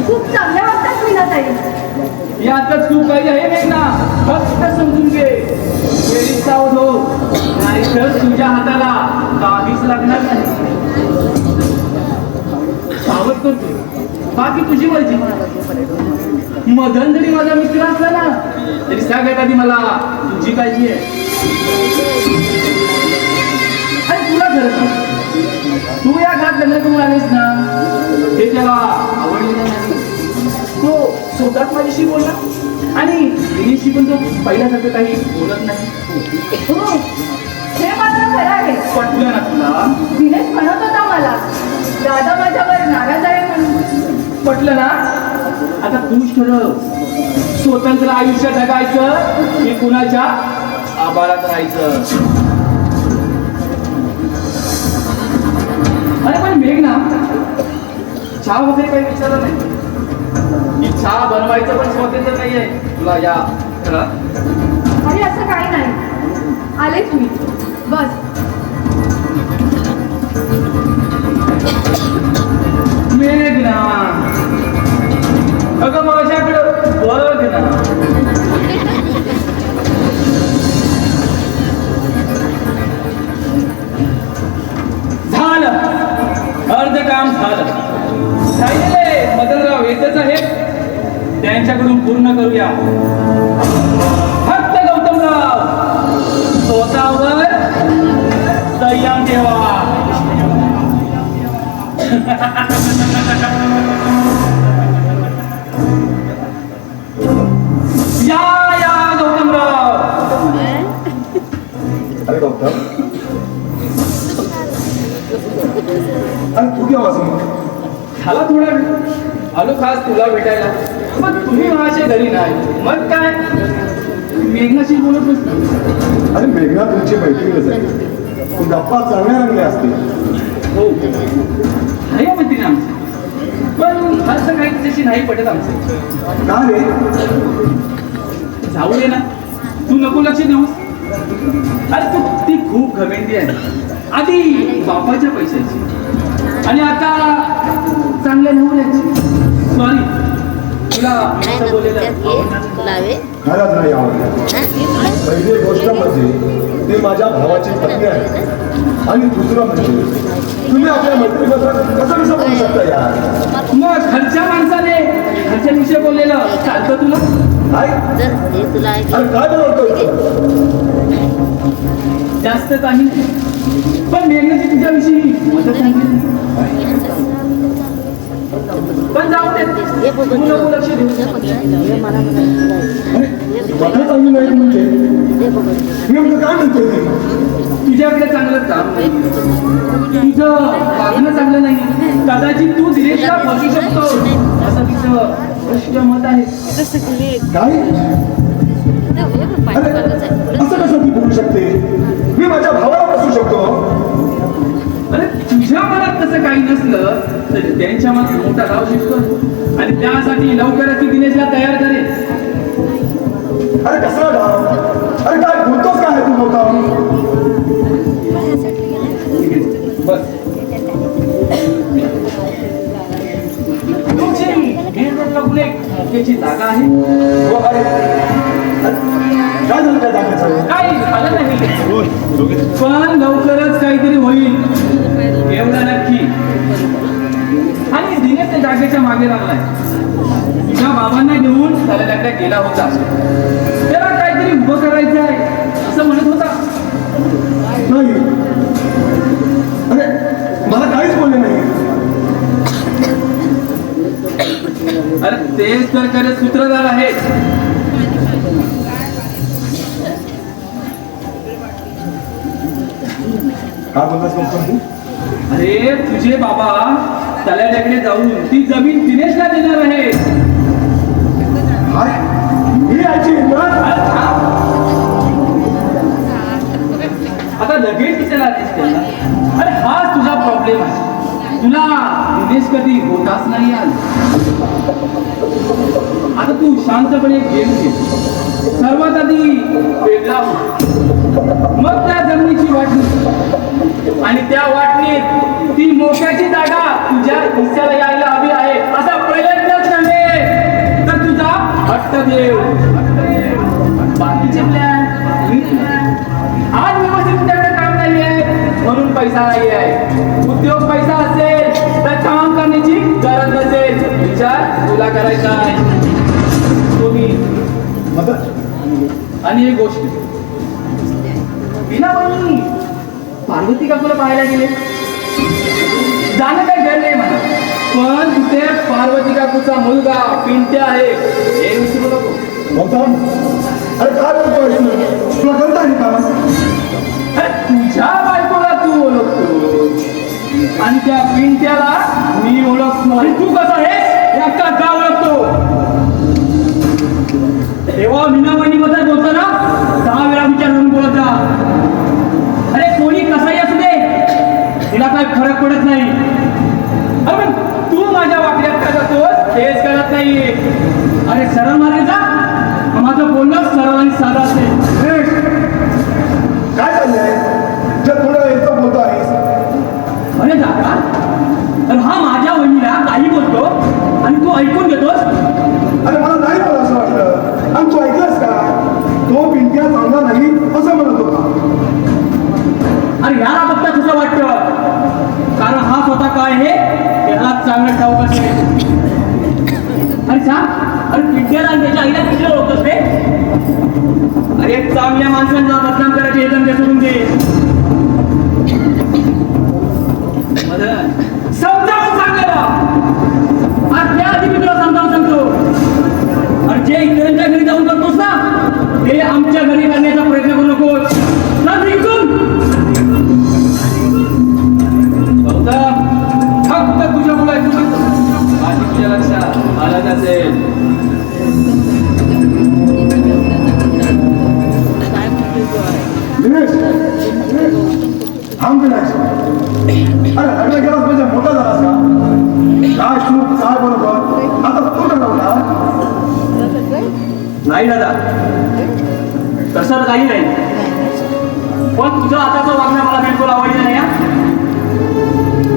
खूप चांगल्या वाटतात मीनाताई. यातच खूप काही आहे मेघना. फक्त समजून घे. वेळीच सावध हो, नाहीतर तुझ्या हाताला काहीच लागणार नाही. सावध करतो, बाकी तुझी मर्जी. मदन जरी माझा मित्र असला ना तरी सांगायला आधी मला तुझी काळजी आहे. आणि तुला खरं सांग, तू या घरात लग्न करून आलेस ना हे त्याला आवडलेलं नाही. तो स्वतःच माझ्याशी बोलला आणि दिनेशशी पण तो पहिल्यासारखं काही बोलत नाही. हो, हे मात्र खरं आहे. पटलं ना तुला? दिनेश म्हणत होता मला, दादा माझ्यावर नाराज आहे म्हणून. पटलं ना? आता तूच ठरव. स्वतंत्र आयुष्य जगायचं की कुणाच्या आभारात राहायचं. अरे पण मेघ ना, चहा वगैरे काही विचारलं नाही. की चहा बनवायचं पण स्वातंत्र्य नाहीये तुला या घरात. अरे असं काही नाही. आले तुम्ही, बस. मेघना, अगं माझ्याकडं बघ ना. झालं, अर्ध काम झालं. राहिलेले मदनराव येतच आहेत, त्यांच्याकडून पूर्ण करूया. फक्त गौतमराव स्वतःवर संयम ठेवा. या गौतमराव. अरे गौतम, अरे तू केव्हा समोर? झाला थोडा वेळ, आलो खास तुला भेटायला. पण तुम्ही माझ्या घरी नाही, मग काय मेघनाशी बोलत नसतो. अरे मेघना तुमची मैत्रीणच आहे, गप्पा चांगल्या रंगल्या असतील. हो, आहे मैत्रीण आमची, पण असं काही त्याची नाही पटत आमचं. का रे? जाऊ दे ना, तू नको लक्ष देऊस. अरे तू ती खूप घमेंडी आहे. आधी बापाच्या पैशाची आणि आता चांगल्या नवऱ्याची. सॉरी, तुला असं बोलायला खरंच नाही आवडलं. पहिली गोष्ट म्हणजे ती माझ्या भावाची पत्नी आहे, आणि दुसरं म्हणजे तुम्ही आपल्या मैत्रीबद्दल कसं बोलू शकता यार? मग घरच्या माणसाने घरच्या विषय बोललेलं चालतं तुला? काय? अरे काय बोलतोय? जास्त काही नाही. पण मेघनाची तुझ्याविषयी मदत नाही. पण जाऊ दे, तू नको लक्ष देऊ. अरे मला चांगली नाही म्हणजे नेमकं काय म्हणतोय ते? तुझ्याकडे चांगलं काम नाही, तुझं वागणं चांगलं नाही. कदाचित तू दिनेशला बसू शकतो असं तिचं स्पष्ट मत आहे. काय? अरे असं कसं तू बोलू शकते? मी माझ्या भावाला बसू शकतो. अरे तुझ्या मनात तसं काही नसलं तर त्यांच्या मनात मोठा राव शिकतो, आणि त्यासाठी लवकरच ती दिनेशला तयार करेल. अरे कसला भाव? अरे काय बोलतोस काय तू गौतम? बस तुमची लागून एक मोक्याची जागा आहे. हो, अरे काय झालं त्या जागेचं? काही झालं नाही, पण लवकरच काहीतरी होईल एवढं नक्की. आणि दिनेश त्या जागेच्या मागे लागलाय. तुझ्या बाबांना घेऊन त्याला गेला होता, त्याला काहीतरी उभं करायचं आहे असं म्हणत होता. नाही, अरे मला काहीच बोलले नाही. अरे तेच तर खरे सूत्रधार आहेत. काय बोललास गौतम तू? अरे तुझे बाबा तलाट्याकडे जाऊन ती जमीन दिनेशला देणार आहे. काय? ही याची हिंमत? अरे थांब. आता लगेच विचारला दिसतेला. अरे हाच तुझा प्रॉब्लेम आहे. तुला दिनेश कधी होताच नाही आला. आता तू शांतपणे गेम घे. सर्वात आधी वेगळा हो, मग त्या जमिनीची वाटणी, आणि त्या वाटणीत ती मोक्याची जागा तुझ्या हिस्स्याला यायला हवी आहे असा प्रयत्नच नव्हे तर तुझा हट्टदेव. बाकीचे प्लॅन आज व्यवस्थित तुझ्याकडे काम नाही आहे म्हणून पैसा नाही आहे. उद्योग पैसा असेल तर काम करण्याची गरज नसेल. विचार तुला करायचा आहे. तुम्ही आणि एक गोष्ट, बिना बनी पार्वती काकूला पाहायला गेले. जाणं काही गैर नाही म्हणा, पण तिथे पार्वती काकूचा मुलगा पिंट्या आहे हे विसरू नको. गौतम, अरे काय बोलतोय? तुला कळत आहे का? अरे तुझ्या बायकोला तू ओळखतो आणि त्या पिंट्याला मी ओळखतो, आणि तू कसा आहेस या का ओळखतो? काही फरक पडत नाही. अरे पण तू माझ्या वाकड्यात का जातोस तेच कळत नाही. अरे सरळ मार्गे जा, माझं बोलणं सरळ आणि साधा असेल. दिनेश, काय चाललंय जे थोडं इतकं बोलतो आहेस? अरे दादा, तर हा माझ्या वहिनीला काही बोलतो आणि तू ऐकून घेतोस. अरे मला नाही बोला असं वाटलं. आणि तू ऐकलंस का? तो पिंट्या चांगला नाही असं म्हणत होता. अरे याला बघता कसं वाटतं, कारण हा स्वतः काय आहे त्याला चांगलं ठाऊक असेल. अरे सांग, अरे पिंट्याला आणि त्याच्या आईला किती ओळखतोस रे? अरे चांगल्या माणसांना बदनाम करायचे हे धंदे सोडून दे. समजावून सांगायला आज त्याआधी मी तुला समजावून सांगतो. अरे जे इतरांच्या घरी जाऊन करतोस ना ते आमच्या घरी करण्याचा प्रयत्न करू नकोस. चल इथून. गौतम, फक्त तुझ्या मुलाची माझी तुझ्या लक्षात आलं असेल. दिनेश, थांब दिनेश. अरे लग्न केलास म्हणजे मोठा झालास का? काय चूक काय बरोबर आता तू ठरवला. नाही दादा, तसं काही नाही. पण तुझं आताचं वागणं मला बिलकुल आवडलं नाही.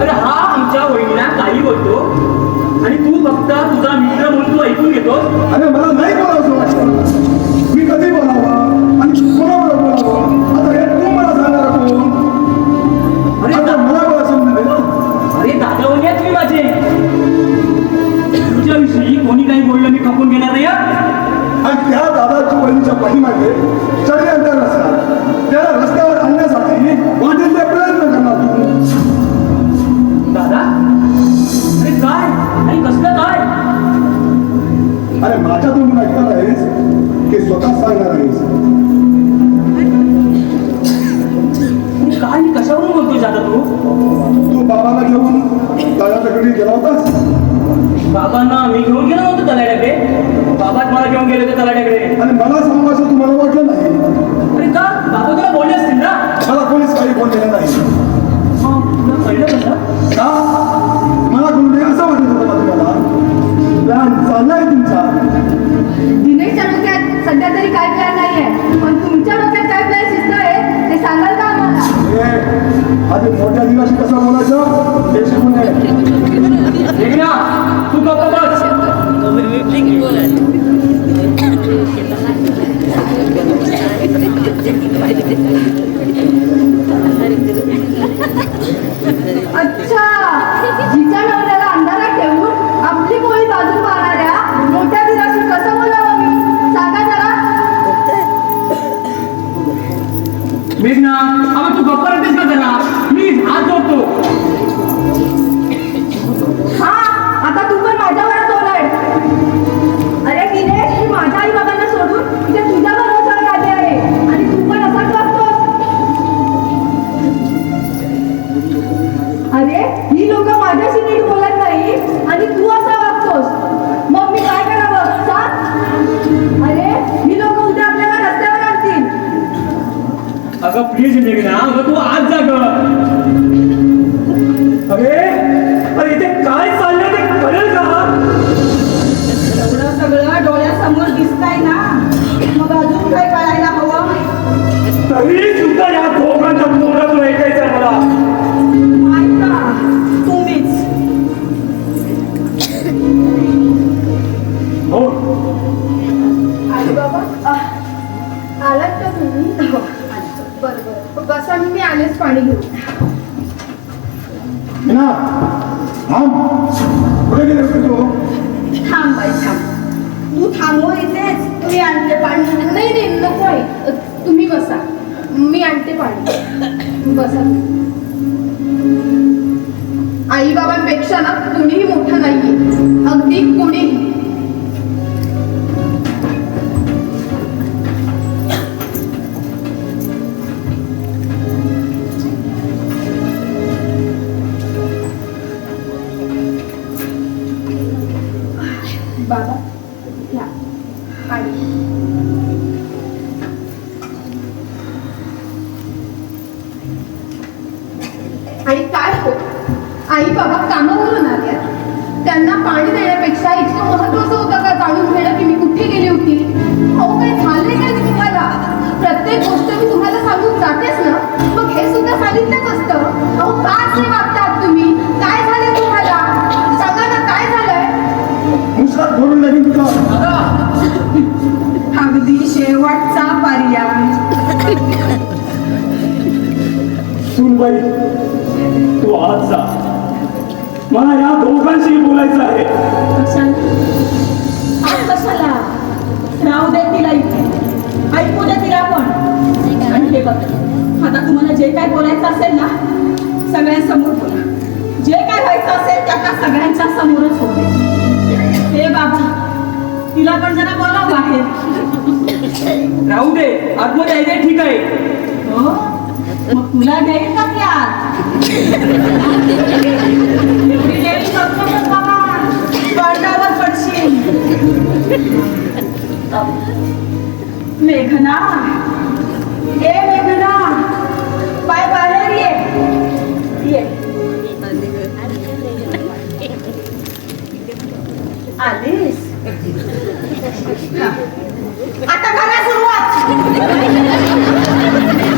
अरे हा आमच्या वहिनीला काही बोलतो आणि तू फक्त तुझा मित्र म्हणून तू ऐकून घेतोस. अरे मला नाही बोलावं वाटतं. मी कधी बोलावं आणि कोणाबरोबर बोलावं आता हे तू मला सांगणार कोण? अरे आता मला बोला समजून दे ना. अरे दादा वहिनी आहेत तुम्ही माझे. तुझ्याविषयी कोणी काही बोललं मी खपून घेणार नाही. आणि त्या दादाच्या वहिनीच्या पाठीमागे षडयंत्र असतात. त्याला रस्त्यावर आणण्यासाठी वाटेल ते प्रयत्न करणार तू. दादा, अरे काय आणि कसलं काय? अरे माझ्या तोंडून ऐकणार आहेस की स्वतः सांगणार आहेस? काय कशावरून बोलतोय दादा तू? तू बाबाला घेऊन तळ्याकडे गेला होतास. बाबांना मी घेऊन गेलो नव्हतो तलाट्याकडे. बाबाच मला घेऊन गेले होते तलाट्याकडे. आणि मला सांगायचं तुम्हाला वाटलं नाही. अरे का? बाबा तुला बोलले असतील ना? मला कोणीच काही बोललेलं नाही. तुला कळलं कसं? का? मला कोणी असं वाटत होतं का तुम्हाला? प्लॅन चाललाय तुमचा. दिनेशच्या डोक्यात सध्या तरी काय प्लॅन नाहीये, पण तुमच्या डोक्यात काय प्लॅन शिस्त आहे ते सांगाल का आम्हाला? आधी मोठ्या दिवशी कसं बोलायचं ते शिकून घे. ठीक ना, तू गप्प बस. अच्छा, जिच्या नवऱ्याला अंधारात ठेवून आपली पोळी बाजून पाहणाऱ्या मोठ्या दिराशी कसं बोलावं मी? सांगा जरा. मेघना, अगं तू गप्प राहतेस का जरा? प्लीज हात जोडतो. हा, आता तू पण माझ्यावर बोलाय. अरे दिनेश, मी माझ्या आई बाबांना सोडून इथे तुझ्या बरोबर आले आहे आणि तू पण असाच वागतोस. अरे ही लोक माझ्याशी नीट बोलत नाही आणि तू असा वागतोस. मग मी काय करावं सांग? अरे ही लोक उद्या आपल्याला रस्त्यावर आणतील. अगं प्लीज मेघना, अगं तू आज जा गं. अरे अरे इथे काय चाललंय ते कळेल का? एवढं सगळं डोळ्यासमोर दिसतंय ना, मग अजून काय कळायला हवं? तरी सुद्धा या दोघांच्या तोंडातून ऐकायचं आहे मला. ऐका तुम्हीच. हो, आई बाबा, आलात का तुम्ही? बरं बरं, बसा, मी आलेच पाणी घेऊ. ना थांब. कुठे गेले होते तू? थांब बाई थांब. तू थांबव इथेच. तुम्ही आणले पाणी. नाही नाही, नको आहे. तुम्ही बसा, मी आणते पाणी. बसा. आई बाबांपेक्षा ना कुणीही मोठं नाहीये, अगदी कुणीही. बाबा घ्या पाणी. आणि काय हो, आई बाबा कामावरून आल्या, त्यांना पाणी देण्यापेक्षा इतकं महत्वाचं होतं का जाणून घेणं की मी कुठे गेली होती? अहो काय झालंय काय तुम्हाला? प्रत्येक गोष्ट मी तुम्हाला सांगून जातेच ना, मग हे सुद्धा सांगितलंच असतं. अहो का असे वागतात तुम्ही? काय झालंय तुम्हाला? सांगा ना, काय झालंय? मुसळात भरून लागेल तुला. अगदी शेवटचा पर्याय. सुनबाई, तू आज जा. मला या दोघांशी बोलायचं आहे. आज कशाला? राहू दे तिला इथे, ऐकू दे तिला पण. आणि हे बघ, आता तुम्हाला जे काय बोलायचं असेल ना, सगळ्यांसमोर बोला. जे काय व्हायचं असेल ते आता सगळ्यांच्या समोरच होते. हे बाबा, तिला पण जरा बोलाव बाहेर. राहू दे, आतमध्ये आहे ते ठीक आहे. हो, मग तुला देईल का त्यात? एवढी देईल नकोस बाबा, तोंडावर पडशील. मेघना, ए मेघना, पाय बाहेर ये. ये. आलीस? हा. आता करा सुरुवात.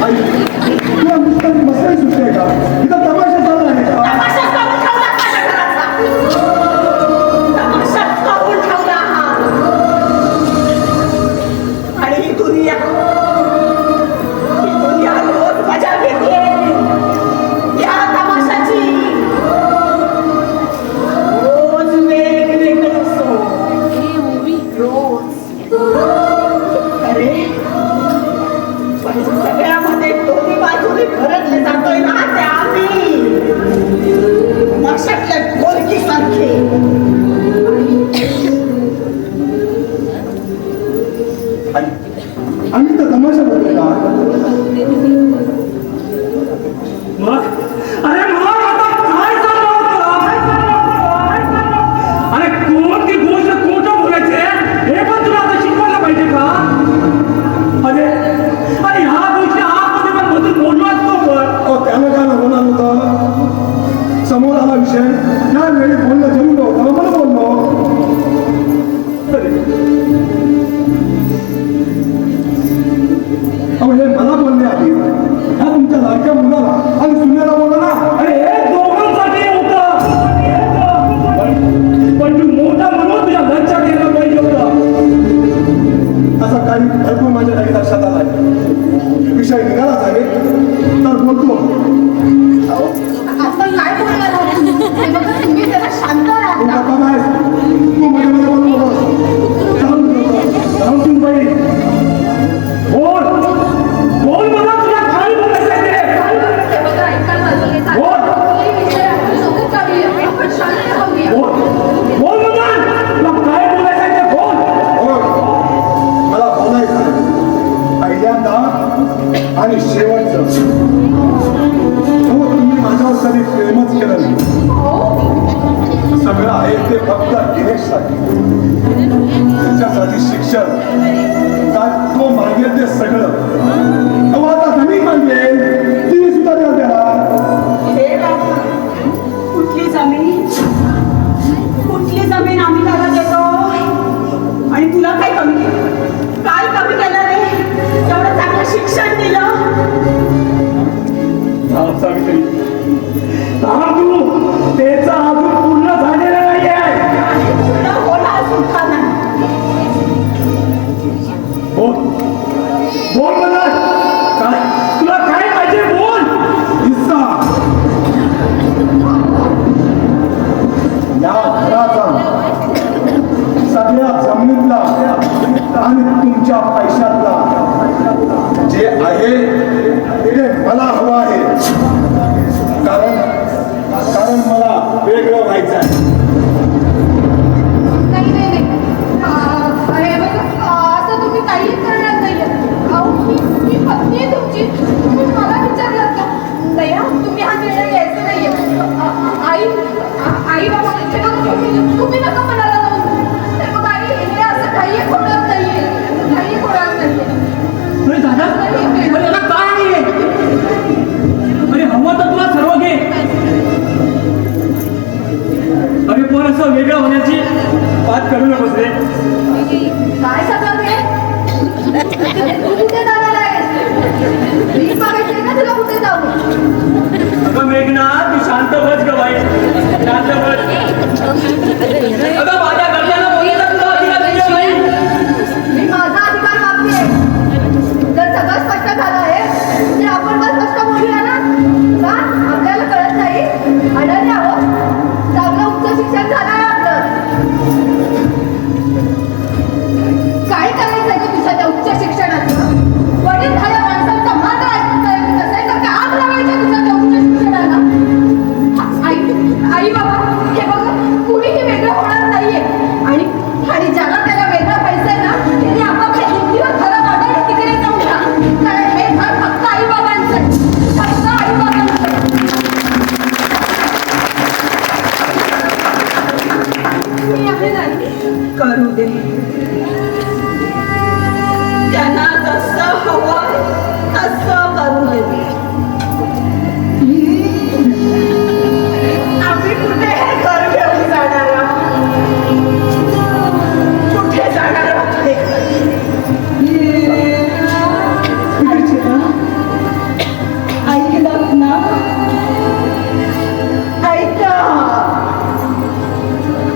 आई, तुला नुसतं बसायला सुचलंय का? इथं तमाशा चालू आहे का? तमाशाच करून ठेवला माझ्या घराचा. तमाशाच करून ठेवला हा. आणि ही दुनिया रोज मजा घेते या तमाशाची. रोज वेगवेगळं सो, रोज. अरे पण सगळ्यामध्ये दोन्ही बाजूने भरडले जातोय ना त्या आम्ही नक्षत्र गोलकी सारखे. आई, आम्ही तर तमाशा बघतोय का? मग अरे मग आता काय चाललं होतं? अरे कोणती गोष्ट खोटं बोलायचे हे पण तुला आता शिकवायला पाहिजे का? अरे अरे ह्या गोष्टी आतमध्ये पण मधून बोललो असतो पण. अहो, त्यानं काय होणार होतं? समोर आला विषय, त्या वेळी बोलणं जमलं होतं, मला बोललो. अहो, हे मला बोलण्याआधी ह्या तुमच्या लाडक्या मुलाला आणि सुनेला बोला ना. अरे हे दोघांसाठी होतं. पण तू मोठा म्हणून तुझ्या लक्षात यायला पाहिजे होतं. असं काही भरपूर माझ्या काही लक्षात आलाय. विषय निघाला साहेब तर बोलतो. अहो, आता काय बोलणार आहात? हे बघा, तुम्ही जरा शांत राहा तू ना. गप्पा नाही, तू मध्ये मध्ये बोलू नकोस. जाऊन सुनबाई, बोल बोल मला तुला काय बोलायचं आहे ते. हे बघा, ऐका माझं. हे झालं. बोल. हे विषय आपण नको काढूया. आपण शांत राहूया. बोल बोल मला तुला काय बोलायचं आहे ते बोल. हो, मला बोलायचं आहे. पहिल्यांदा आणि शेवटचं. हो, तुम्ही माझ्यावर कधी प्रेमच केलं नाही. सगळं आहे ते फक्त दिनेशसाठी. त्याच्यासाठी शिक्षण काय तो मागेल ते सगळं. अहो, आता जमीन मागेल ती सुद्धा द्या त्याला. हे बाबा, कुठली जमीन? कुठली जमीन आम्ही त्याला देतो? आणि तुला काय कमी केलं? काय कमी केलं रे? एवढं चांगलं शिक्षण दिलं. सावित्री, तू त्याचा अजून पूर्ण झालेलं नाहीये. आणि पूर्ण होणार सुद्धा नाही. बोल बोल मला काय तुला काय पाहिजे बोल. हिस्सा या घराचा, सगळ्या जमिनीतला आणि तुमच्या पैशातला जे आहे ते मला हवं आहे. कारण नाटक करू नकोस रे. काय सगळं ते? अरे तू कुठे जाणार आहेस? भीक मागायची ना तुला कुठे जाऊ? अगं मेघना, तू शांत बस ग बाई, शांत बस. अगं माझ्या घरच्यांना बोलायचा तुला अधिकार नाही आहे बाई. मी माझा अधिकार मागते. जर सगळं स्पष्ट झालं आहे तर आपण पण स्पष्ट बोलूया ना. का आपल्याला कळत नाही? अडवणे आहोत. चांगलं उच्च शिक्षण झालं आहे आपलं. काय करायचंय का तुझ्या त्या उच्च शिक्षणाचं? वडील झाल्या माणसांचा मात्र ऐकून येत नसेल तर काय आग लावायचं तुझ्या त्या उच्च शिक्षणाला? आई बाबा हे बघा, कुणीही वेगळं होणार नाहीये. आणि ज्याला त्याला वेगळं पाहिजे ना त्याने आपापल्या हिंदीवर खरं वाटायला तिकडे जाऊन जा. कारण हे घर फक्त आई बाबांचं आहे. फक्त आई बाबांचं मी आहे नाही. करू दे. त्यांना जसं हवं तसं करू दे. आम्ही कुठे हे घर घेऊन जाणार आहोत? कुठे जाणार आहोत हे घर? ऐकलं ना? ऐका.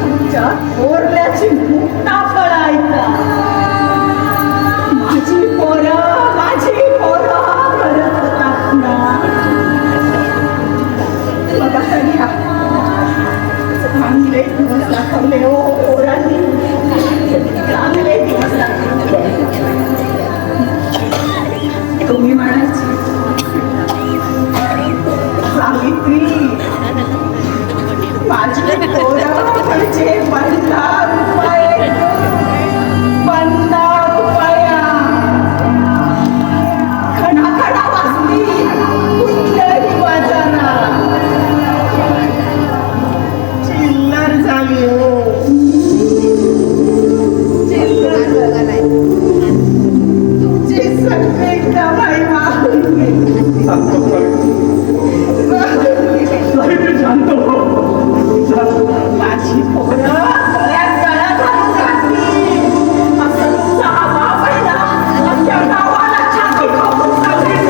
तुमच्या थोरल्याची मोठा फळ ऐका. माझी पोरं करत होतात ना. बघा सध्या चांगले दिवस दाखवले हो पोरांनी. चांगले दिवस दाखवले. तुम्ही म्हणायचे सावित्री माझी पोरं म्हणजे 50 रुपये. 50 रुपया खणाखणा वाजली कुठल्याही बाजारात. चिल्लर झाली हो. चिल्लर तुमची सगळी कमाई मागून गेली. सावित्री शांत हो. माझी पोरं गळ्यात गळा घालून राहतील. असं तुमचा हा बाप आहे ना, अख्ख्या गावाला छाती ठोकून सांगेल.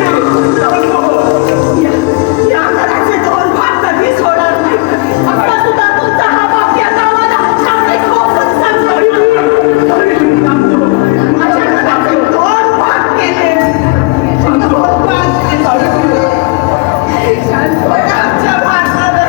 या घराचे 2 भाग कधीच होणार नाही. आता सुद्धा तुमचा हा बाप या गावाला छाती ठोकून सांगेल. माझ्या घराचे 2 भाग केले. 2 भाग केले. आमच्या भारताला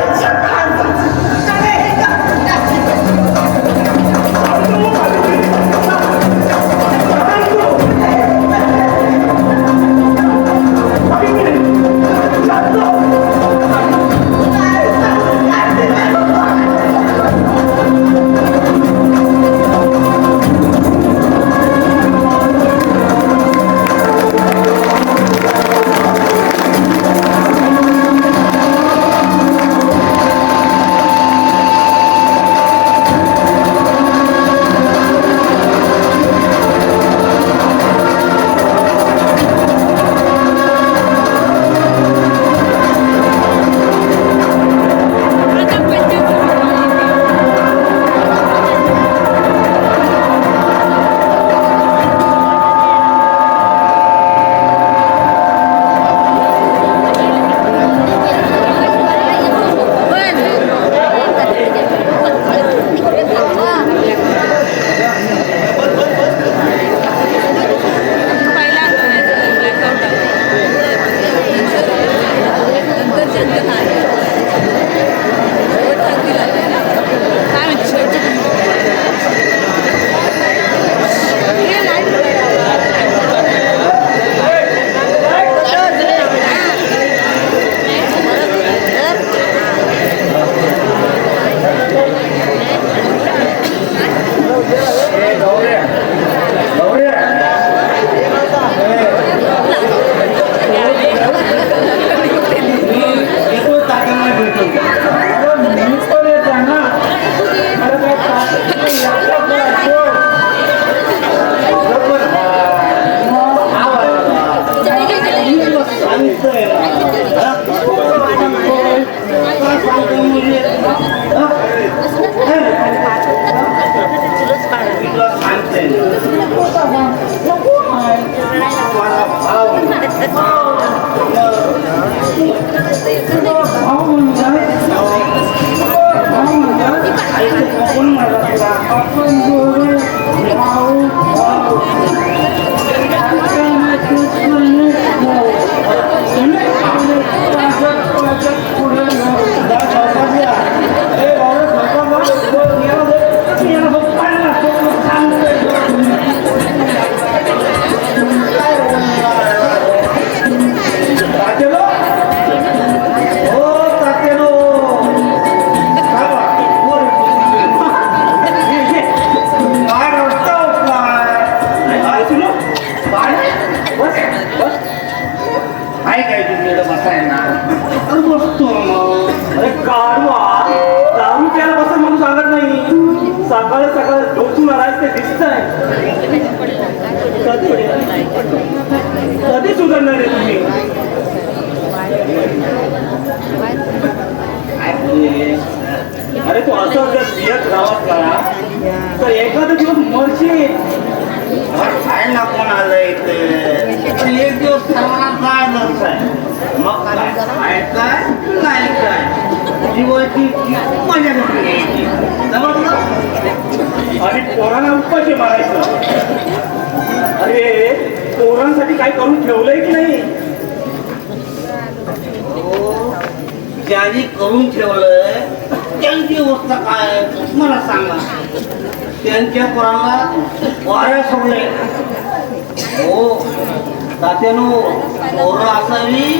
कधी सुधारणार आहे तुम्ही? अरे तू असं जर बियत राहत का तर एखादा दिवस मरशील. खायला कोण आलंय इथे? एक दिवस सर्वांना काय नसत आहे, मग काय काय नाही काय जीवाची मजा करून घ्यायची, समजलं? आणि पोरांना उपाशी मारायचं. अरे पोरांसाठी काय करून ठेवलंय की नाही? ज्यांनी करून ठेवलंय त्यांची अवस्था काय मला सांगा. त्यांच्या पोरांना वाऱ्या सोडले. हो तात्यानो, पोरं असावी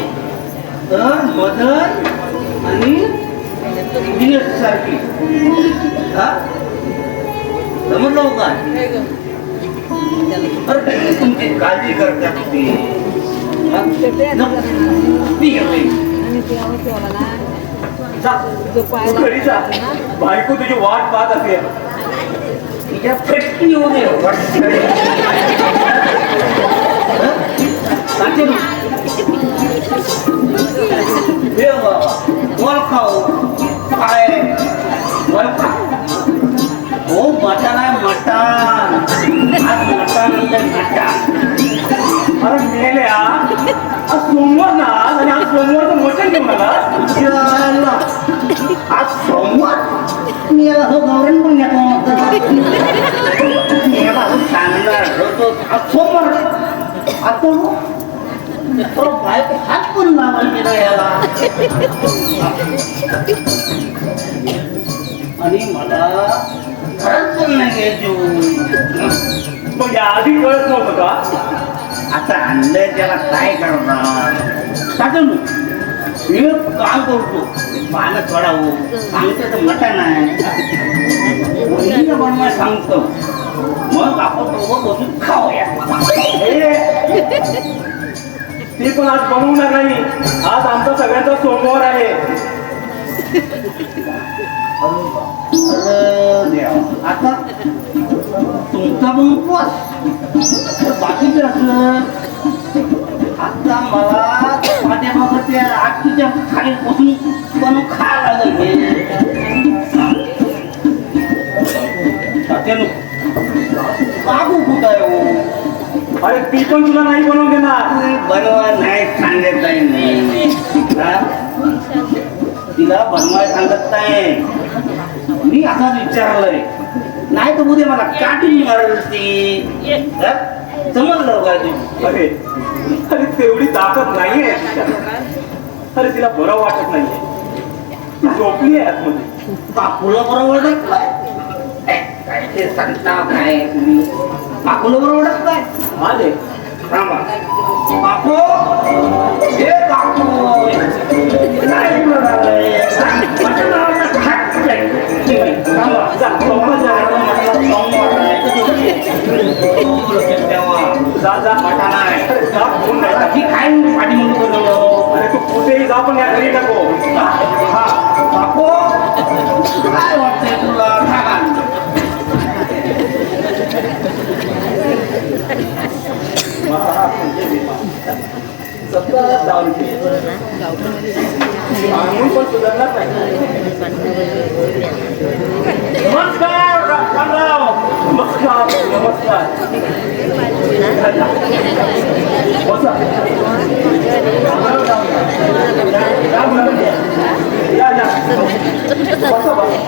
तर मदत आणि बिजनेस सारखी. हा समजलं काय? अरे तुमची काळजी करतात ते. जा, तू घरी जा. बायको तुझी वाट पाहत असेल. तिच्या फटकी येऊ दे. खाऊ काय हो मटण आहे मटण. आज मटण म्हणजे मटण. अरे मेल्या, आज सोमवार ना आणि आज सोमवारचं मटण घेऊन आला. आज सोमवार मी याला हो गौरण पण घेतो सांगणार होतो आज सोमवार. आता बायको हात पण लावायला गेला याला. आणि मला खरंच पण नाही घ्यायची. मग आधी कळत नव्हतं का? आता आणलंय त्याला काय करणार? साधन एक काम करतो, पानं चढावं सांगतो तर मटण आहे बनवाय सांगतो, मग आपण दोघं बसून खाऊया. ते पण आज बनवणार नाही. आज आमचा सगळ्यांचा सोमवार आहे. अरे देवा, आता तुमचा पण उपवास, बाकीचं असलं आता मला पाठ्यामागं त्या आठीच्या खाली बसून बनवून खायला लागेल. बाबू कुठं आहे हो? अरे ती पण तुला नाही बनवून देणार. बनवा नाही सांगत नाही. तिला बनवाय सांगत नाही. मी असाच विचारलंय, नाही तर उद्या मला काठी मारल ती. समजलं काय तू? अरे अरे तेवढी ताकद नाहीये तिच्यात. अरे तिला बरं वाटत नाहीये, झोपली आहे आतमध्ये. काकूला बरोबर काय ते सांगता काय तुम्ही? काकूला बरोबर काय आले थांबा. काकू, हे काकू काय म्हणाले? थांबा, जा, सोमवार जा. जा जा मटाणा आहे. अरे जा, फोन नाही. ही काय पाठी म्हणून बोलवलं? अरे तू कुठेही जा पण या घरी नको. हा काकू, काय वाटतंय तुला? सांगा. सतत जाऊन सांगून पण सुधारणार नाही. नमस्कार रामराव. नमस्कार नमस्कार. बसा. राम राम. या या बसा बसा.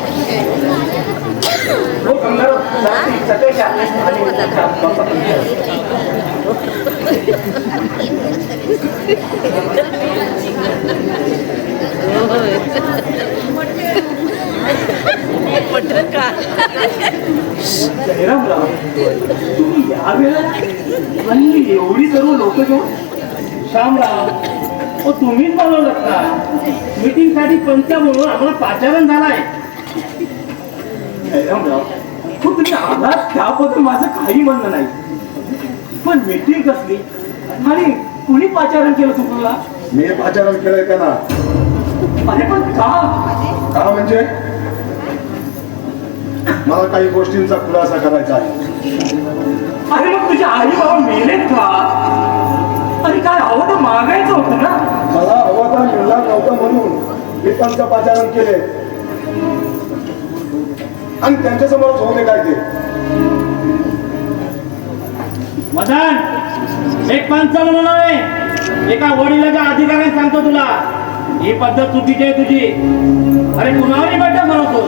हो गंगाराम, जास्ती सतेशा आणि बसा. जयरामराव, तुम्ही यावेळेला आणि एवढी सर्व लोक घेऊन? श्यामराव, तुम्हीच बोलवलं का? मीटिंग साठी पंचा म्हणून आम्हाला पाचारण झालाय. जयरामराव, तुम्ही आलात त्याबद्दल माझं काही म्हणणं नाही, पण मीटिंग कसली आणि कुणी पाचारण केलं तुम्हाला? मी पाचारण केलंय का ना? अरे पण का? का म्हणजे मला काही गोष्टींचा खुलासा करायचा आहे. अरे मग तुझे आई बाबा मेलेत का? अरे काय हवं तर मागायचं होतं ना. मला हवा तर मिळणार नव्हतं म्हणून मी त्यांचं पाचारण केले आणि त्यांच्यासमोर होणे काय ते. मदन, एक पंच म्हणून नव्हे, एका वडिलाच्या अधिकाऱ्याने सांगतो तुला, ही पद्धत चुकीची आहे तुझी. अरे कुणावरही बैठक बनवतो.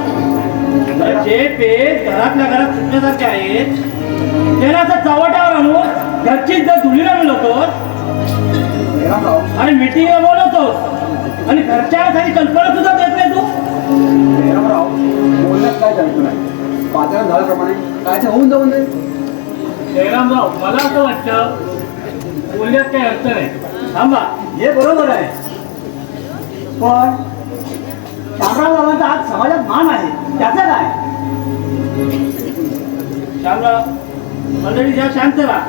जे पेज घरातल्या घरात सुटण्यासारखे आहेत त्याला असं चव्हाट्यावर आणून घरची जर धुळीला मिळवतोस आणि मिटिंगला बोलवतोस आणि घरच्या काही कल्पना सुद्धा देत नाही तू. बोलण्यात काय चालतो नाही, पाचारण झाल्याप्रमाणे काय ते होऊन जाऊन दे. जयरामराव, मला असं वाटतं बोलण्यात काही अर्थ नाही. थांबा, हे बरोबर आहे, पण शामराव बाबांचा आज समाजात मान आहे, त्याचं काय? शामराव, मंडळी ज्या शांत राहा.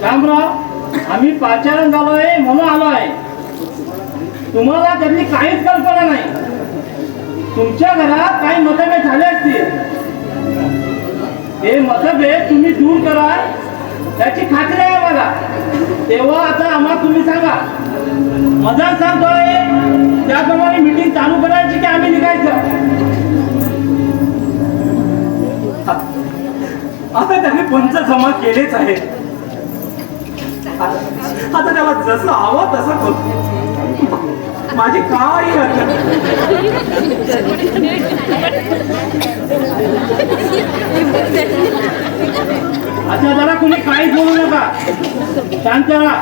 शामराव, आम्ही पाचारण झालोय म्हणून आलोय. तुम्हाला त्यातली काहीच कल्पना नाही. तुमच्या घरात काही मतभेद झाले असतील, हे मतभेद तुम्ही दूर करा त्याची खात्री आहे मला. तेव्हा आता आम्हाला तुम्ही सांगा, मदन सांगतोय त्याप्रमाणे मीटिंग चालू करायची की आम्ही निघायचं? आता त्याने पंच जमा केलेच आहेत. आता त्याला जसं हवं तसं करतो. माझी काही हरकत नाही. आता जरा कुणी काहीच बोलू नका, शांत राहा.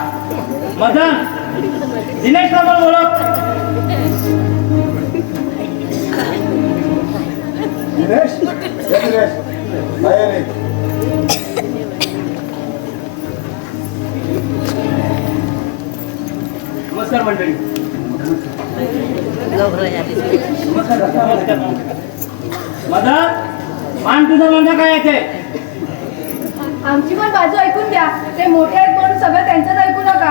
मदन, दिनेश नंबर बोलव. दिनेश, ये दिनेश, बाहेर ये. नमस्कार मंडळी. मदन, मान तुझं म्हणणं काय येते? आमची पण बाजू ऐकून घ्या. ते मोठे आहेत म्हणून सगळं त्यांचंच ऐकू नका.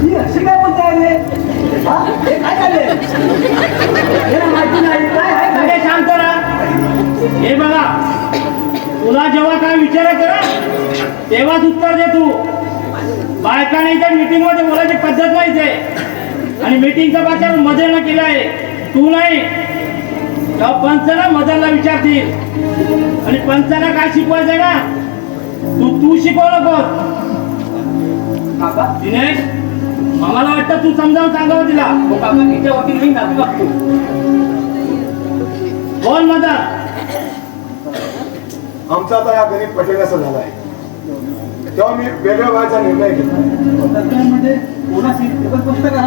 ही अशी काय म्हणते आहे? हा? हे काय झाले? हे माहिती नाही, काय आहे काय? अरे शांत राहा. हे बघा, तुला जेव्हा काय विचारायचं ना तेव्हाच उत्तर दे तू. बायकाने त्या मीटिंग मध्ये बोलायची पद्धत माहिती आहे आणि मीटिंगचा पाचार मदनला केला आहे, तू नाही. तेव्हा पंचाला मदनला विचारतील आणि पंचाला काय शिकवायचंय ना तू शिकवू नकोस. काका, दिनेश, आम्हाला वाटतं तू समजावून सांगावं तिला. हो काका, तिच्या वतीने मी नाटक बघतो. बोल मदन. आमचा आता या गणित पटेल असं झालं आहे, तेव्हा मी वेगळ्या व्हायचा निर्णय घेतला. म्हणजे कोणाशी एकच गोष्ट करा.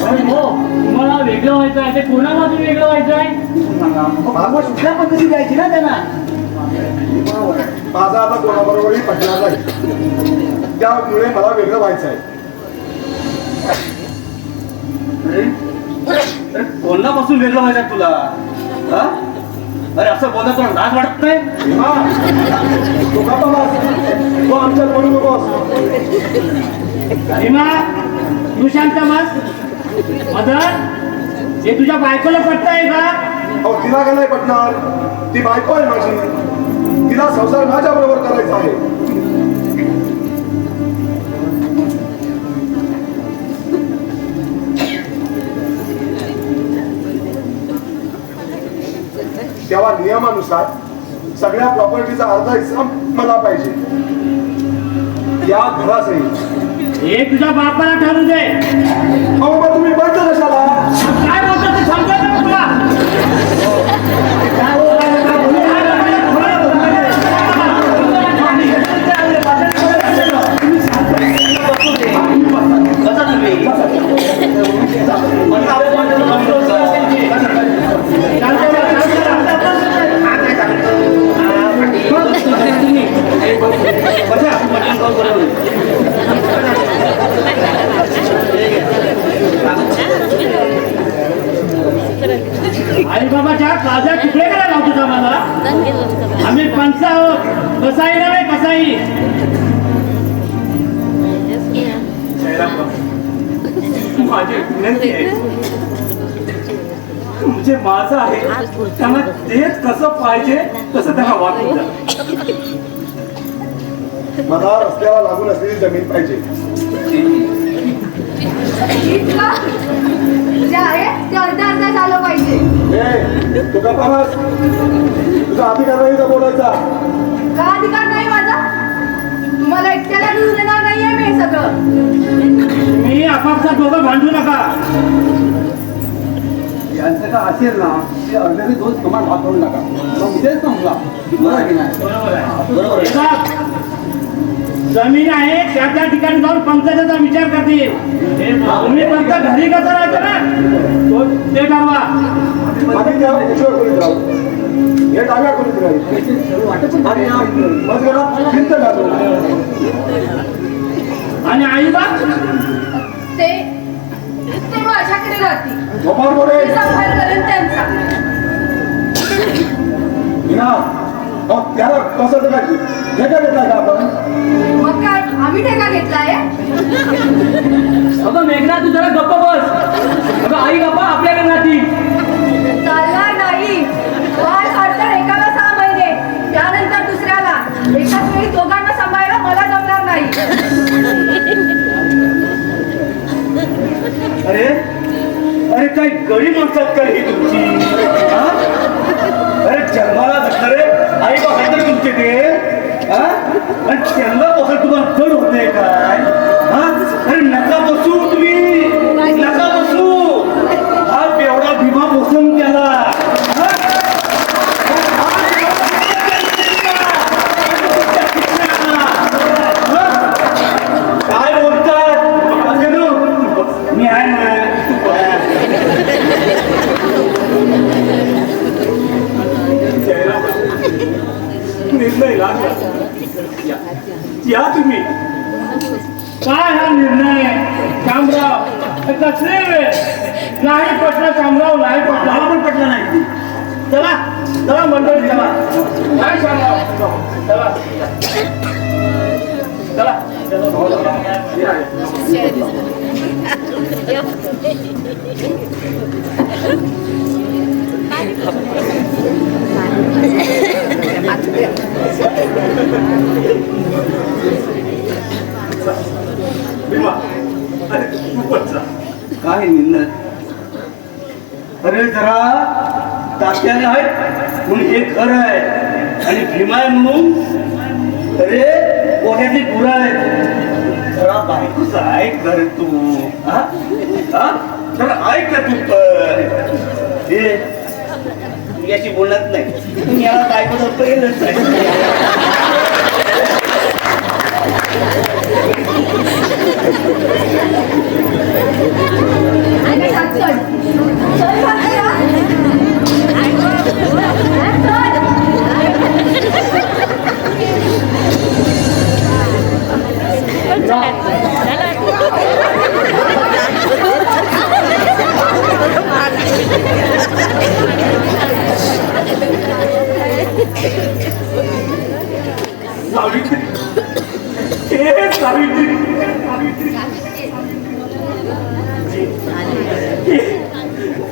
अरे हो, तुम्हाला वेगळं व्हायचं आहे ते कोणामध्ये वेगळं व्हायचं आहे? भागवत कुठल्या पद्धती द्यायची ना त्यांना? बरोबर आहे, माझा आता कोणाबरोबरही पटणार नाही, त्यामुळे मला वेगळं व्हायचं आहे. अरे कोणापासून वेगळं व्हायचं तुला? हा? अरे असं बोलत तुला लाज वाटत नाही? भीमा, तू का बस, तू आमच्यात बोलू नकोस. भीमा, तू शांत बस. मदन, हे तुझ्या बायकोला पटतंय का? अहो, तिला का नाही पटणार? ती बायको आहे माझी, तिला संसार माझ्या बरोबर करायचा आहे. तेव्हा नियमानुसार सगळ्या प्रॉपर्टीचा अर्धा हिस्सा मला पाहिजे, या घरासहित. हे तुझ्या बापाला ठरू दे. अहो, मग तुम्ही बंद कशाला? काय बोलतो ते समजत नाही तुला? आई बाबाच्या काळजा तुकडे करायला लावतो आम्हाला. आम्ही पंच आहोत, कसाही नव्हे कसाही. जयरामराव, माझी विनंती आहे, म्हणजे माझं आहे त्यांना तेच कसं पाहिजे तसं त्यांना वाटून द्या. मला रस्त्याला लागून असलेली जमीन पाहिजे. इतका जे आहे ते अर्धा झालं पाहिजे. तू का पाहस? तुझा अधिकार नाही का बोलायचा? का अधिकार नाही माझा? तुम्हाला एकट्याला घेऊन देणार नाहीये मी हे सगळं. मी आपापसात दोघं भांडू नका. यांचं का असेल ना ते अर्ध्याने दोन कमान भाग करून टाका. मग इथेच संपला. बरं की नाही? बरोबर आहे. हे बघ, जमीन आहे त्या त्या ठिकाणी जाऊन पंचायतीचा विचार करतील. तुम्ही फक्त घरी कसं राहायचं ना ते ठरवा. आधी त्या उशिवर खोलीत राहू. हे डाव्या खोलीत राहील. आणि मग जरा भिंत घालू. आणि आई बा ते माझ्याकडे राहतील. गोपाळ बोले. मी सांभाळ करेन त्यांचा. मीना, मग त्याला कसं टाकायची? ठेका घेतला का आपण? मग काय आम्ही ठेका घेतलाय? अगं मेघना तू जरा गप्प बस. अगं आई बाबा आपल्याकडे राहतील. चालणार नाही. काय काढतात एकाला 6 महिने, त्यानंतर दुसऱ्याला. एकाच वेळी दोघांना सांभाळायला मला जमणार नाही. अरे अरे काय गडी माणसात काय ही तुमची? हा? अरे जन्माला रे आई बाबा तर तुमचे ते हा? आणि त्यांना बघा तुम्हाला जड होते काय? हा? अरे नका बसू तुम्ही, नका बसू. हा एवढा भीमा बसून त्याला हा? काय बोलतात? मी आहे ना. निर्णय लागला. या तुम्ही. काय हा निर्णय शामराव? कसले वेळ नाही पटलं शामराव, नाही पटलं. हा पण पटलं नाही. चला चला मंडळी चला. काय शामराव चला चला. भीमा, अरे तू पण जा. काय निर्णय? अरे जरा तात्याने आहेत म्हणून हे खरं आहे आणि भीमा आहे म्हणून अरे पोह्याची गुरं आहे. जरा बायकोच ऐक घर तू. हा? हा? जरा ऐक ना तू पण. हे तू याची बोलत नाही. तुम्ही याला बायकोचं पहिलंच आहे. सावित्री, हे सावित्री,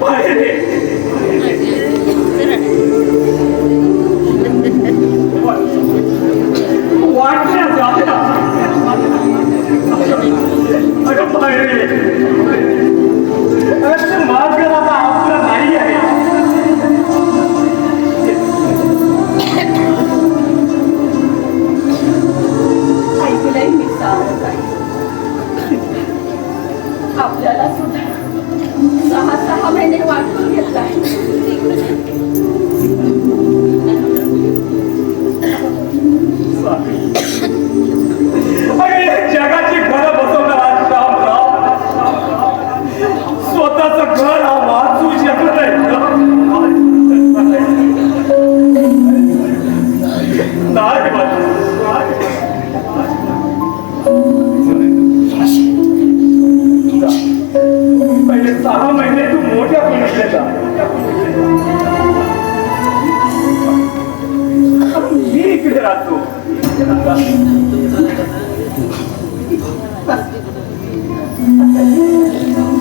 बाहेर ये. वाटल्या जात्या. अगं बाहेर ये. अरे मार्ग आता आपला नाही आहे. ऐकलंय मी सारं काही. आपल्याला सुद्धा 6 महिने वाटून घेतलाय. जगाची घरं बसवणार स्वतःच घर हा वाचू शकत नाही. पहिले 6 महिने तू मोठ्या खोलीत जा. मी इकडे राहतो.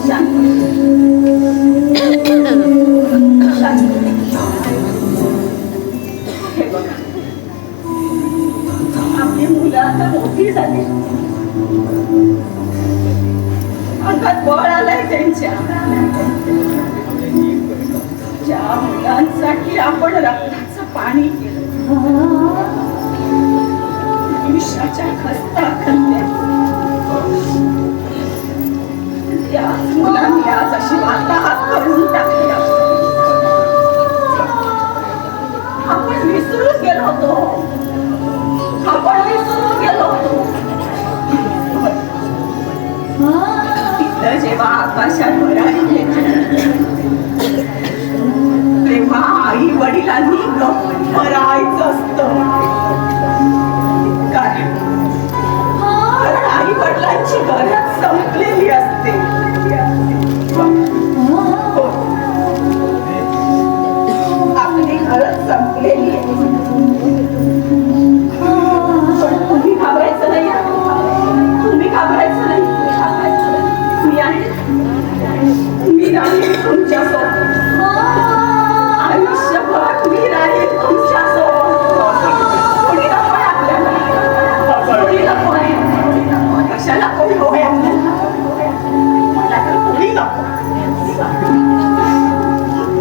शांत. ज्या मुलांसाठी आपण रक्ताचं पाणी केलं, विषाच्या खस्ता खाल्ल्या, त्या मुलांनी आज अशी वार्ताहर करून टाकली. आपण विसरून गेलो होतो, आपण विसरून गेलो होतो. तिथं जेव्हा आकाशात भरारी तेव्हा आई वडिलांनी गप्प राहायचं असतं. कारण आई वडिलांची गरज संपलेली असते. आपली गरज संपलेली आहे. पण तुम्ही घाबरायचं नाही, तुम्ही घाबरायचं नाही. मी आहे, मी राहील तुमच्यासोबत. आयुष्यभर मी राहील तुमच्यासोबत. कोणी नकोय आपल्याला, कोणी नकोय. कशाला कोणी होय आपल्याला, मला तर कोणी नको.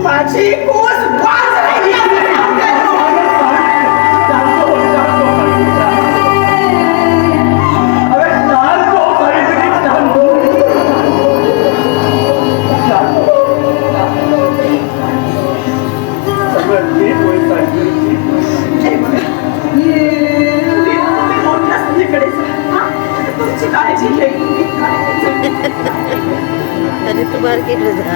माझी कूस वाज राहिली आहे. तुमची काळजी घेईल. तरी तू मार्केटला जा.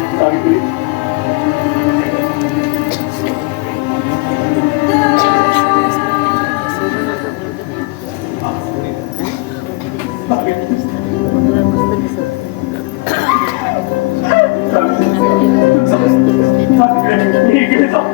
इकडे जाऊ.